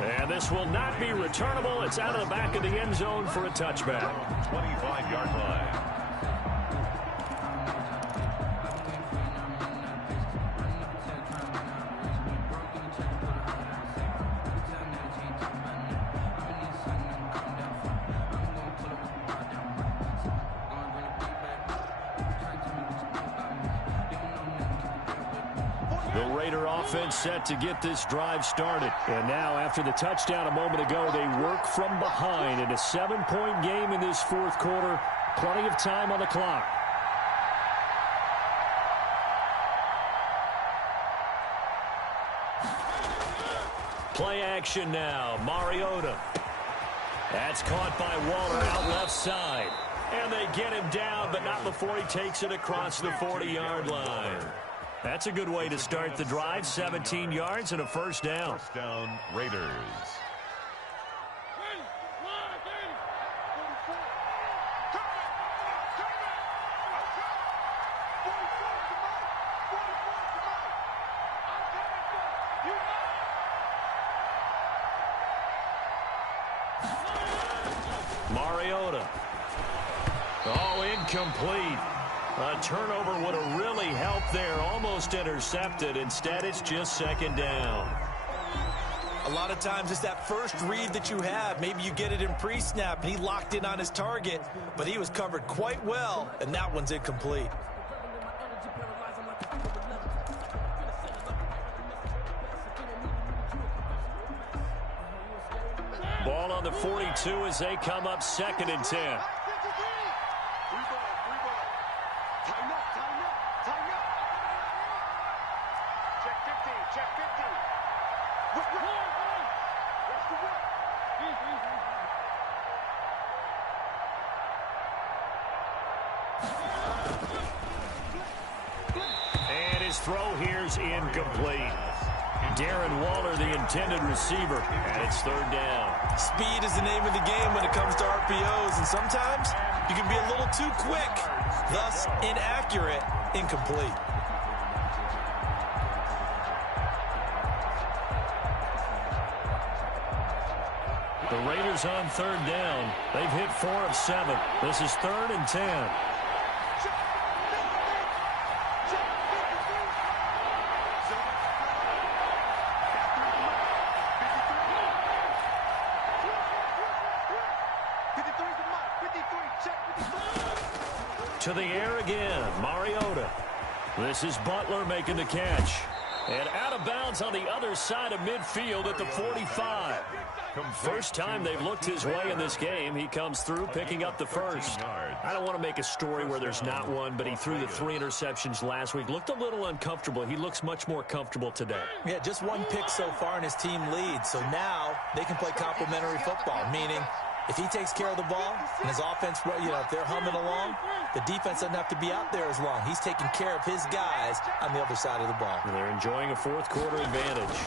And this will not be returnable. It's out of the back of the end zone for a touchback. 25-yard line. Offense set to get this drive started. And now after the touchdown a moment ago, they work from behind in a 7-point game in this fourth quarter. Plenty of time on the clock. Play action now. Mariota. That's caught by Waller out left side. And they get him down, but not before he takes it across the 40-yard line. That's a good way to start the drive. 17 yards and a first down. First down, Raiders. Mariota. Oh, incomplete. A turnover would have really helped there. Almost intercepted. Instead, it's just second down. A lot of times it's that first read that you have. Maybe you get it in pre-snap, and he locked in on his target, but he was covered quite well, and that one's incomplete. Ball on the 42 as they come up 2nd and 10. And his throw here's incomplete. Darren Waller, the intended receiver, and it's 3rd down. Speed is the name of the game when it comes to RPOs, and sometimes you can be a little too quick, thus inaccurate, incomplete. The Raiders on 3rd down. They've hit 4 of 7. This is 3rd and 10. To the air again, Mariota. This is Butler making the catch. And out of bounds on the other side of midfield at the 45. First time they've looked his way in this game. He comes through picking up the first. I don't want to make a story where there's not one, but he threw the 3 interceptions last week. Looked a little uncomfortable. He looks much more comfortable today. Yeah, just 1 pick so far and his team leads. So now they can play complementary football, meaning if he takes care of the ball and his offense, if they're humming along, the defense doesn't have to be out there as long. He's taking care of his guys on the other side of the ball. They're enjoying a fourth quarter advantage.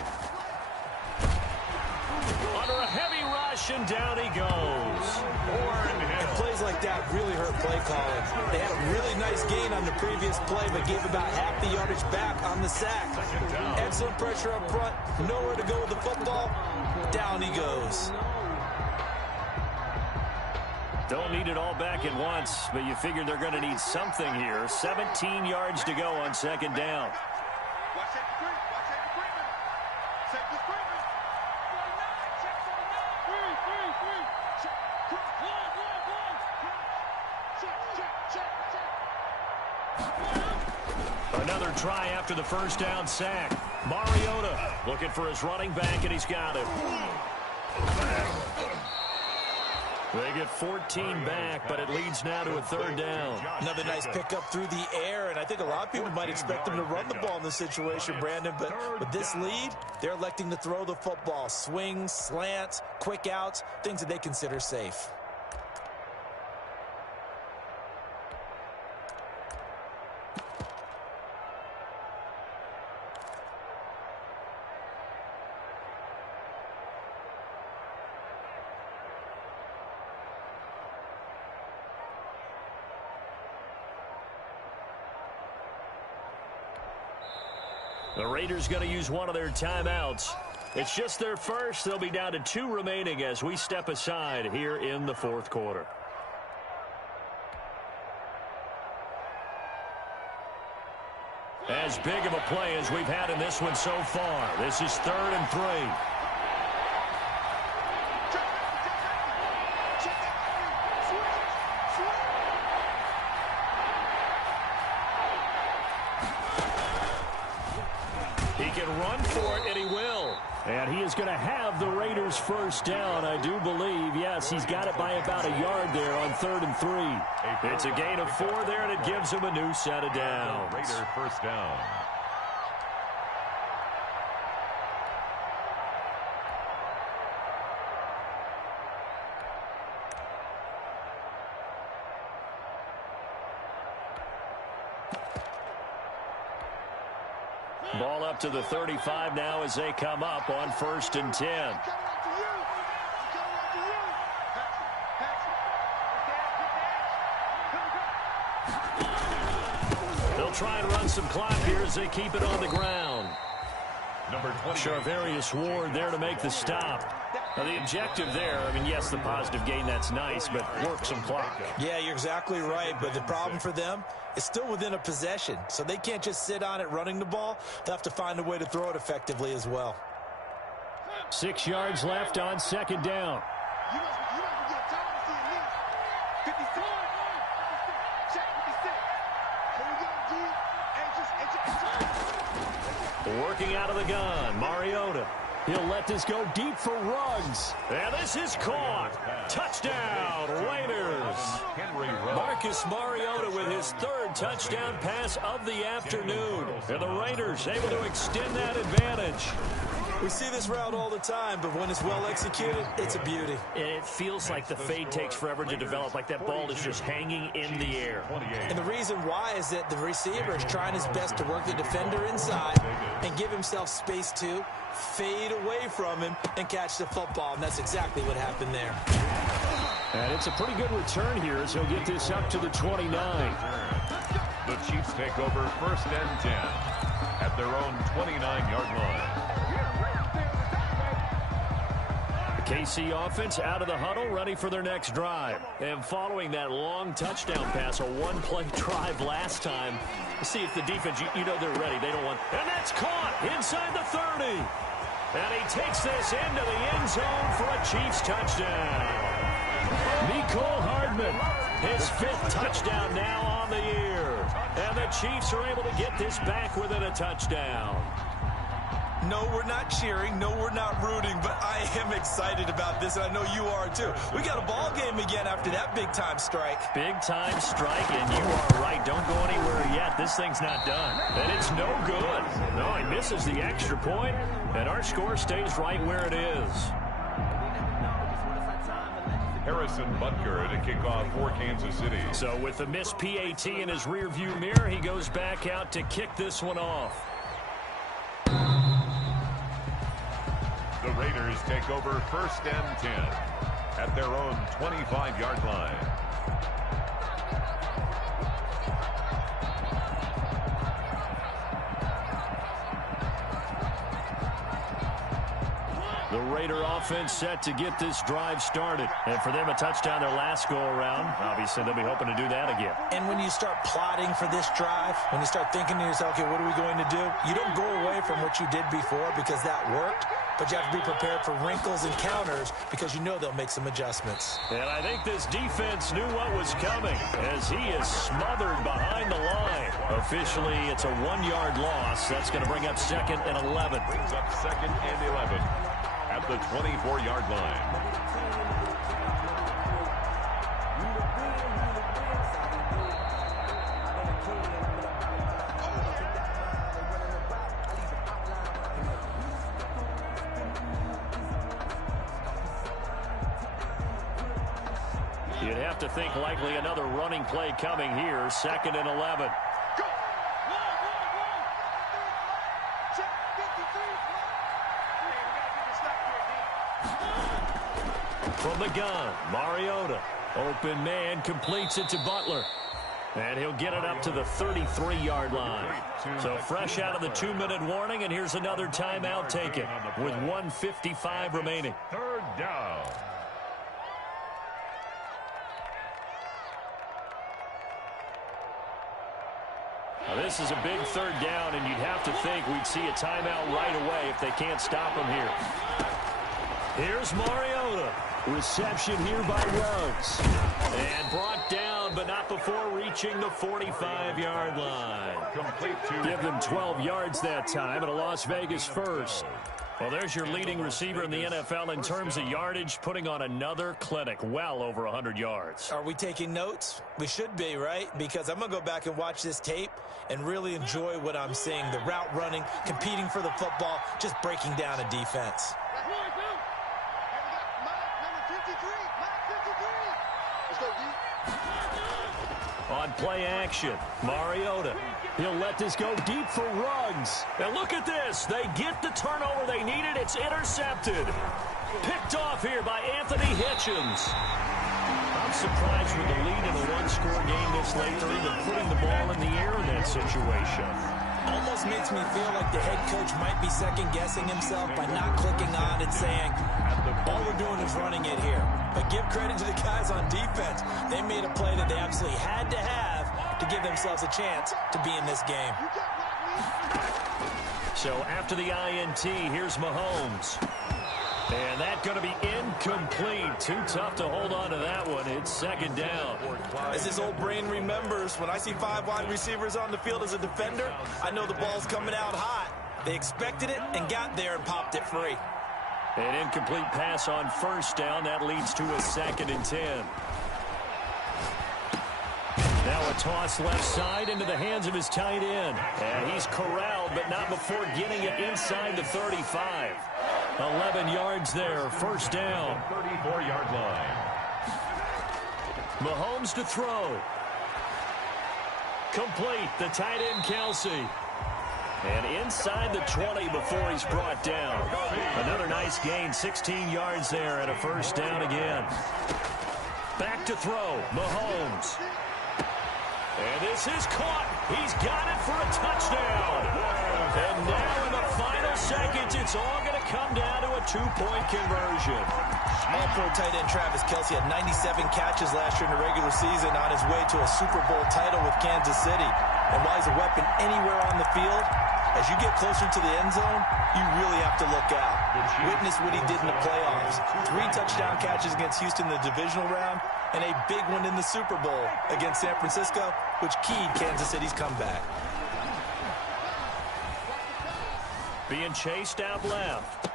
Under a heavy rush, and down he goes. And plays like that really hurt play calling. They had a really nice gain on the previous play, but gave about half the yardage back on the sack. Excellent pressure up front. Nowhere to go with the football. Down he goes. Don't need it all back at once, but you figure they're going to need something here. 17 yards to go on 2nd down. Another try after the first down sack. Mariota looking for his running back, and he's got it. They get 14 back, but it leads now to a 3rd down. Another nice pickup through the air, and I think a lot of people might expect them to run the ball in this situation, Brandon, but with this lead, they're electing to throw the football. Swings, slants, quick outs, things that they consider safe. The Raiders going to use one of their timeouts. It's just their first. They'll be down to 2 remaining as we step aside here in the fourth quarter. As big of a play as we've had in this one so far. This is 3rd and 3. He can run for it, and he will. And he is going to have the Raiders first down, I do believe. Yes, he's got it by about a yard there on 3rd and 3. It's a gain of 4 there, and it gives him a new set of downs. Raider first down. Ball up to the 35 now as they come up on 1st and 10. They'll try and run some clock here as they keep it on the ground. Number 20. Charvarius Ward there to make the stop. Now the objective there, I mean, yes, the positive gain, that's nice, but work some clock. Yeah, you're exactly right, but the problem for them is still within a possession, so they can't just sit on it running the ball. They'll have to find a way to throw it effectively as well. 6 yards left on 2nd down. You must get time to see at least 56. Check 56. Here we go, D. Working out of the gun, Mariota. He'll let this go deep for Ruggs. And this is caught. Touchdown, Raiders. Marcus Mariota with his 3rd touchdown pass of the afternoon. And the Raiders able to extend that advantage. We see this route all the time, but when it's well executed, it's a beauty. It feels like the fade takes forever to develop, like that ball is just hanging in the air. And the reason why is that the receiver is trying his best to work the defender inside and give himself space to fade away from him and catch the football, and that's exactly what happened there. And it's a pretty good return here as he'll get this up to the 29. The Chiefs take over 1st and 10 at their own 29-yard line. KC offense out of the huddle, ready for their next drive. And following that long touchdown pass, a one-play drive last time, see if the defense, you know they're ready. They don't want, and that's caught inside the 30. And he takes this into the end zone for a Chiefs touchdown. Mecole Hardman, his 5th touchdown now on the year. And the Chiefs are able to get this back within a touchdown. No, we're not cheering. No, we're not rooting, but I am excited about this, and I know you are too. We got a ball game again after that big-time strike. Big-time strike, and you are right. Don't go anywhere yet. This thing's not done. And it's no good. No, he misses the extra point, and our score stays right where it is. Harrison Butker to kick off for Kansas City. So with the missed PAT in his rearview mirror, he goes back out to kick this one off. The Raiders take over 1st and 10 at their own 25-yard line. The Raider offense set to get this drive started. And for them, a touchdown their last go-around. Obviously, they'll be hoping to do that again. And when you start plotting for this drive, when you start thinking to yourself, okay, what are we going to do? You don't go away from what you did before because that worked, but you have to be prepared for wrinkles and counters because you know they'll make some adjustments. And I think this defense knew what was coming as he is smothered behind the line. Officially, it's a 1-yard loss. That's going to bring up 2nd and 11. Brings up 2nd and 11 at the 24-yard line. You'd have to think likely another running play coming here. 2nd and 11. From the gun, Mariota. Open man completes it to Butler. And he'll get it up to the 33-yard line. So fresh out of the 2-minute warning, and here's another timeout taken with 1:55 remaining. Third down. Now, this is a big third down, and you'd have to think we'd see a timeout right away if they can't stop him here. Here's Mariota. Reception here by Ruggs. And brought down, but not before reaching the 45-yard line. Give them 12 yards that time, and a Las Vegas first. Well, there's your leading receiver in the NFL in terms of yardage, putting on another clinic, well over 100 yards. Are we taking notes? We should be, right? Because I'm going to go back and watch this tape and really enjoy what I'm seeing. The route running, competing for the football, just breaking down a defense. On play action, Mariota. He'll let this go deep for Ruggs. And look at this. They get the turnover they needed. It's intercepted. Picked off here by Anthony Hitchens. I'm surprised with the lead in a one-score game this late. They're even putting the ball in the air in that situation. Almost makes me feel like the head coach might be second-guessing himself by not clicking on and saying, all we're doing is running it here. But give credit to the guys on defense. They made a play that they absolutely had to have to give themselves a chance to be in this game. So after the INT, here's Mahomes. And that's going to be incomplete. Too tough to hold on to that one. It's second down. As his old brain remembers, when I see 5 wide receivers on the field as a defender, I know the ball's coming out hot. They expected it and got there and popped it free. An incomplete pass on first down. That leads to a 2nd and 10. Now a toss left side into the hands of his tight end. And he's corralled, but not before getting it inside the 35. 11 yards there, first down. 34-yard line. Mahomes to throw. Complete, the tight end Kelsey. And inside the 20 before he's brought down. Another nice gain, 16 yards there, and a first down again. Back to throw, Mahomes. And this is caught. He's got it for a touchdown. And now in the final seconds, it's all going to come down to a 2-point conversion. All-pro tight end Travis Kelce had 97 catches last year in the regular season on his way to a Super Bowl title with Kansas City. And while he's a weapon anywhere on the field, as you get closer to the end zone, you really have to look out. Witness what he did in the playoffs. 3 touchdown catches against Houston in the divisional round, and a big one in the Super Bowl against San Francisco, which keyed Kansas City's comeback. Being chased out left.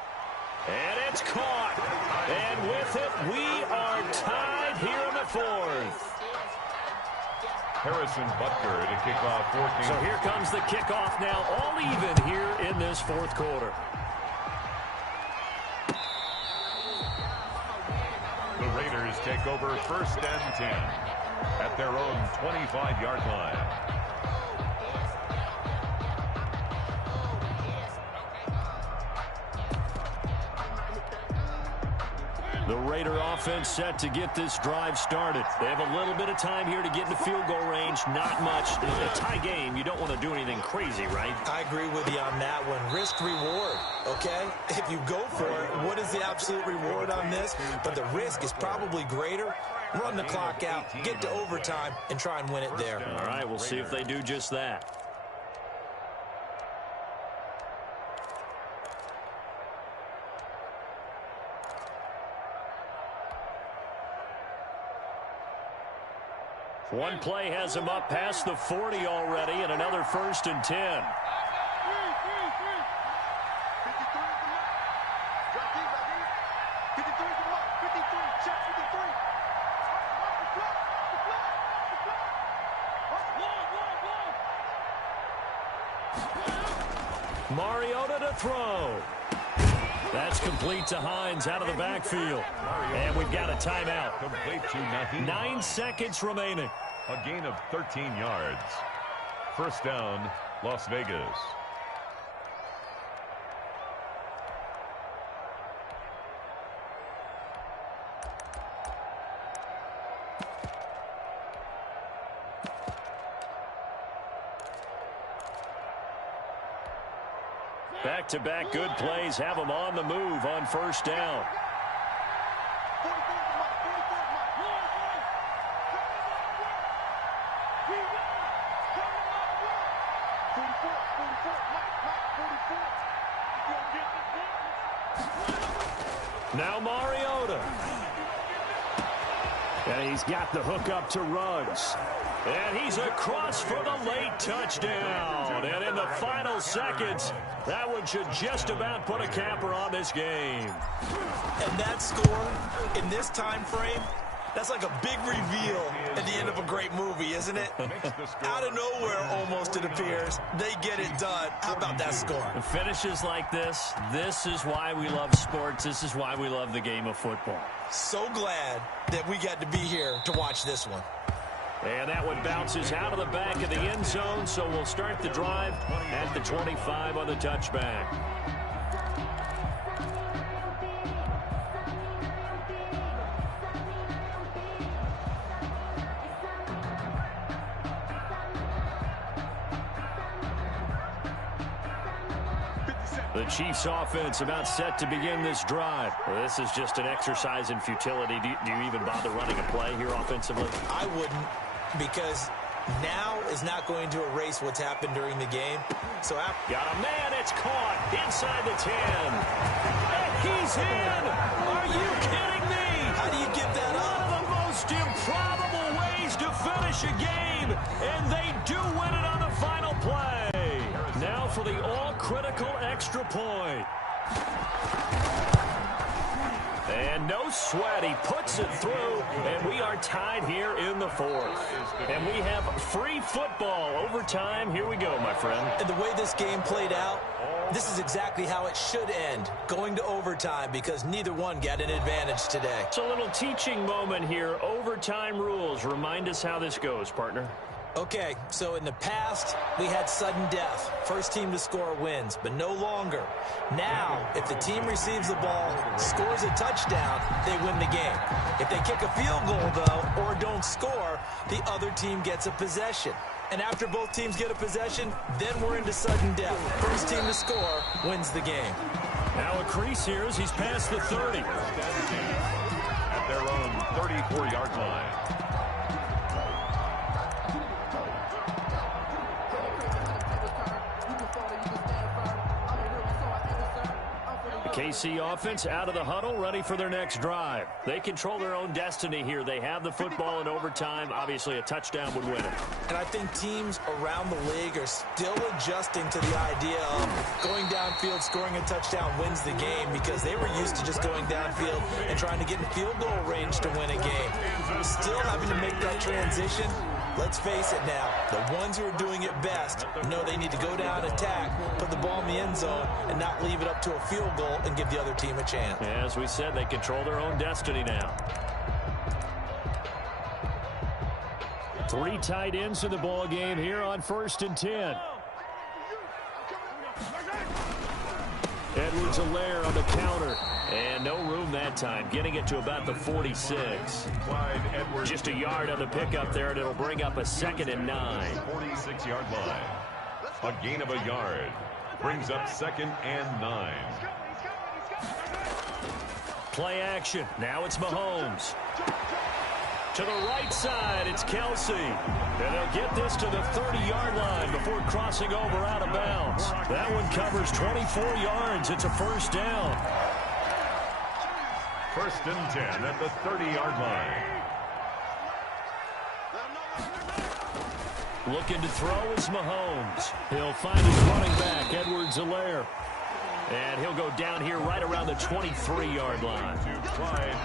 And it's caught. And with it, we are tied here in the 4th. Harrison Butker to kick off 14. So here comes the kickoff now, all even here in this 4th quarter. The Raiders take over 1st and 10 at their own 25-yard line. The Raider offense set to get this drive started. They have a little bit of time here to get into field goal range. Not much. In a tie game, you don't want to do anything crazy, right? I agree with you on that one. Risk reward, okay? If you go for it, what is the absolute reward on this? But the risk is probably greater. Run the clock out, get to overtime, and try and win it there. All right, we'll see if they do just that. One play has him up past the 40 already, and another 1st and 10. Mariota to throw. That's complete to Hines out of the backfield. And we've got a timeout. Complete to 9 seconds remaining. A gain of 13 yards. First down, Las Vegas. Back-to-back good plays have them on the move on first down. Now Mariota. And he's got the hook up to Ruggs. And he's across for the late touchdown. And in the final seconds, that one should just about put a capper on this game. And that score in this time frame, that's like a big reveal at the end of a great movie, isn't it? Out of nowhere, almost, it appears. They get it done. How about that score? Finishes like this is why we love sports. This is why we love the game of football. So glad that we got to be here to watch this one. And that one bounces out of the back of the end zone, so we'll start the drive at the 25 on the touchback. The Chiefs offense about set to begin this drive. Well, this is just an exercise in futility. Do you even bother running a play here offensively? I wouldn't, because now is not going to erase what's happened during the game. So got a man, it's caught inside the 10. And he's in! Are you kidding me? How do you get that up? One of the most improbable ways to finish a game, and they do win it on the final play. Now for the all-critical extra point. And no sweat, he puts it through, and we are tied here in the fourth. And we have free football overtime. Here we go, my friend. And the way this game played out, this is exactly how it should end, going to overtime, because neither one got an advantage today. It's a little teaching moment here. Overtime rules. Remind us how this goes, partner. Okay, so in the past, we had sudden death. First team to score wins, but no longer. Now, if the team receives the ball, scores a touchdown, they win the game. If they kick a field goal, though, or don't score, the other team gets a possession. And after both teams get a possession, then we're into sudden death. First team to score wins the game. Now a crease here as he's past the 30. At their own 34-yard line. KC offense out of the huddle, ready for their next drive. They control their own destiny here. They have the football in overtime. Obviously, a touchdown would win it. And I think teams around the league are still adjusting to the idea of going downfield, scoring a touchdown wins the game, because they were used to just going downfield and trying to get in field goal range to win a game. Still having to make that transition. Let's face it now, the ones who are doing it best know they need to go down, attack, put the ball in the end zone, and not leave it up to a field goal and give the other team a chance. As we said, they control their own destiny now. 3 tight ends in the ball game here on 1st and 10. Edwards-Helaire on the counter. And no room that time, getting it to about the 46. Just a yard on the pickup there, and it'll bring up a 2nd and 9. 46-yard line. A gain of a yard. Brings up 2nd and 9. Play action. Now it's Mahomes. To the right side, it's Kelsey. And they'll get this to the 30-yard line before crossing over out of bounds. That one covers 24 yards. It's a first down. 1st and 10 at the 30-yard line. Looking to throw is Mahomes. He'll find his running back, Edwards-Helaire. And he'll go down here right around the 23-yard line.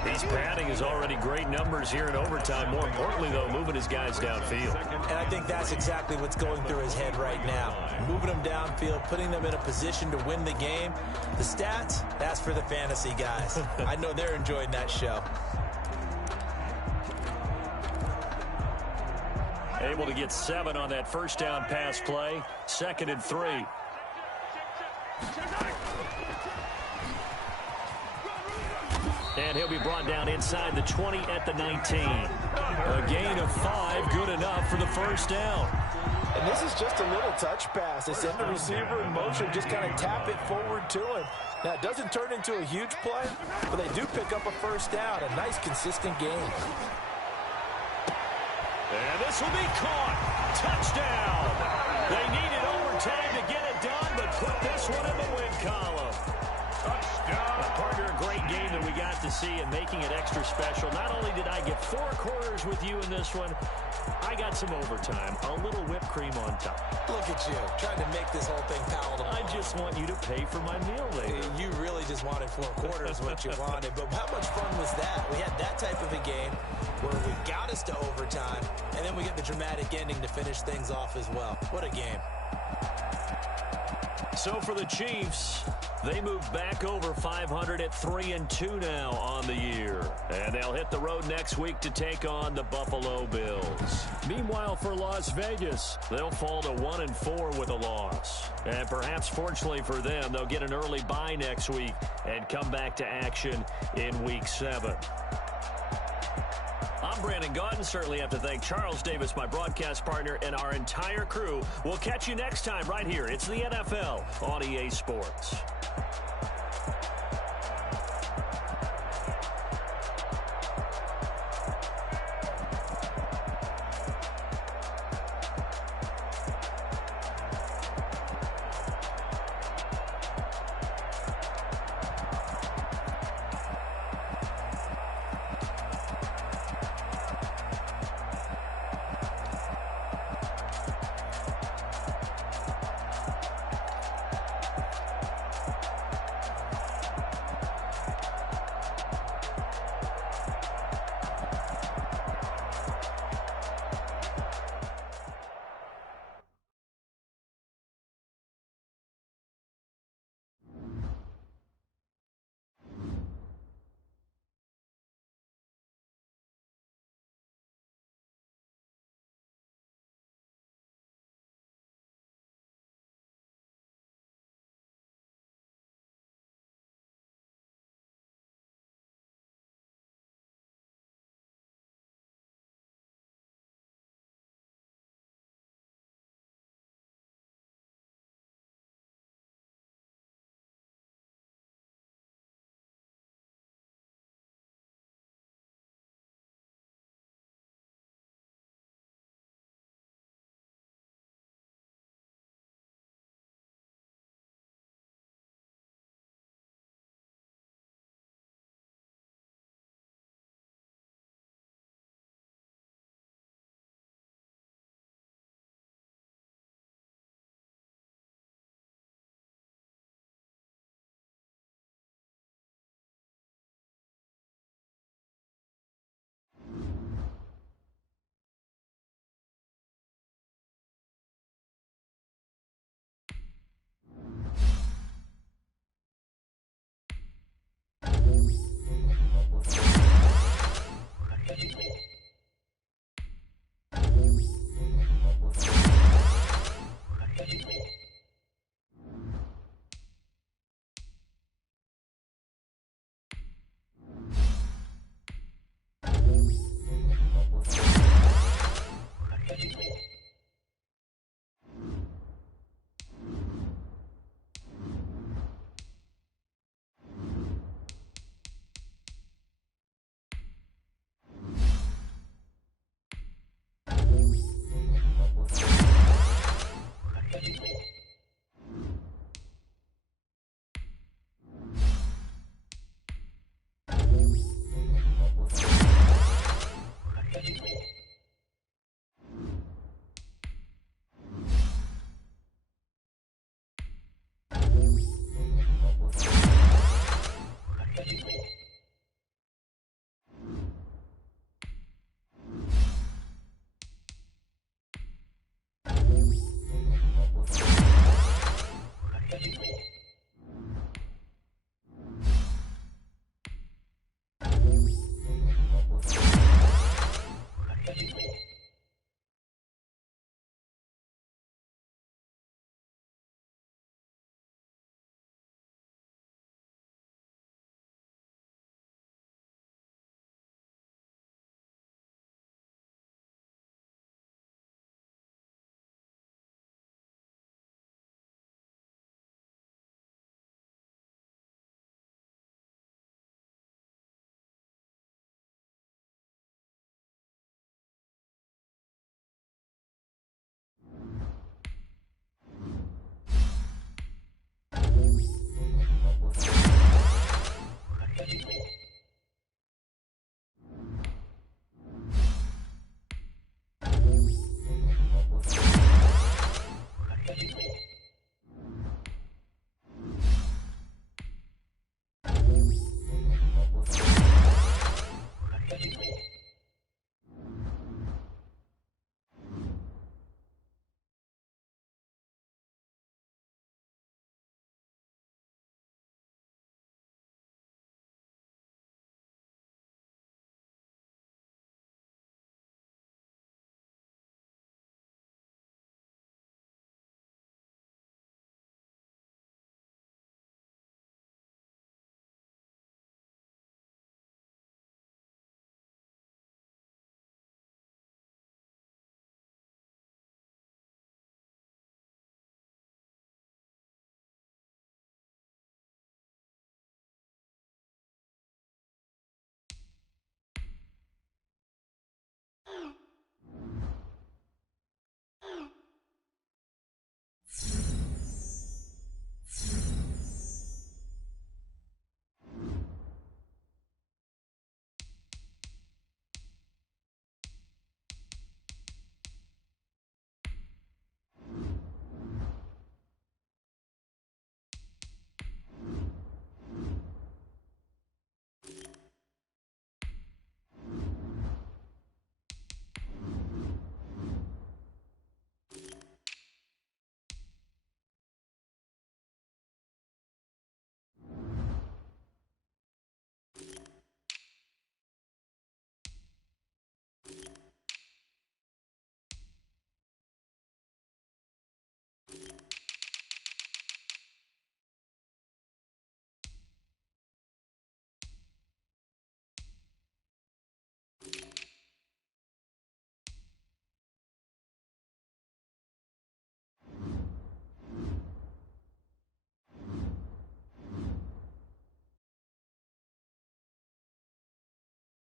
He's padding his already great numbers here in overtime. More importantly, though, moving his guys downfield. And I think that's exactly what's going through his head right now. Moving them downfield, putting them in a position to win the game. The stats, that's for the fantasy guys. I know they're enjoying that show. Able to get 7 on that first down pass play. 2nd and 3. And he'll be brought down inside the 20 at the 19. A gain of 5, good enough for the first down. And this is just a little touch pass. They send the receiver in motion, just kind of tap it forward to him. Now, it doesn't turn into a huge play, but they do pick up a first down. A nice, consistent game. And this will be caught. Touchdown. They needed overtime to get it done, but put this one in the win column. Touchdown. Partner, a great game that we got to see and making it extra special. Not only did I get 4 quarters with you in this one, I got some overtime, a little whipped cream on top. Look at you, trying to make this whole thing palatable. I just want you to pay for my meal later. You really just wanted 4 quarters what you wanted, but how much fun was that? We had that type of a game where we got us to overtime, and then we get the dramatic ending to finish things off as well. What a game. So for the Chiefs, they move back over 500 at 3-2 now on the year. And they'll hit the road next week to take on the Buffalo Bills. Meanwhile, for Las Vegas, they'll fall to 1-4 with a loss. And perhaps fortunately for them, they'll get an early bye next week and come back to action in Week 7. I'm Brandon Gaudin. Certainly have to thank Charles Davis, my broadcast partner, and our entire crew. We'll catch you next time right here. It's the NFL on EA Sports.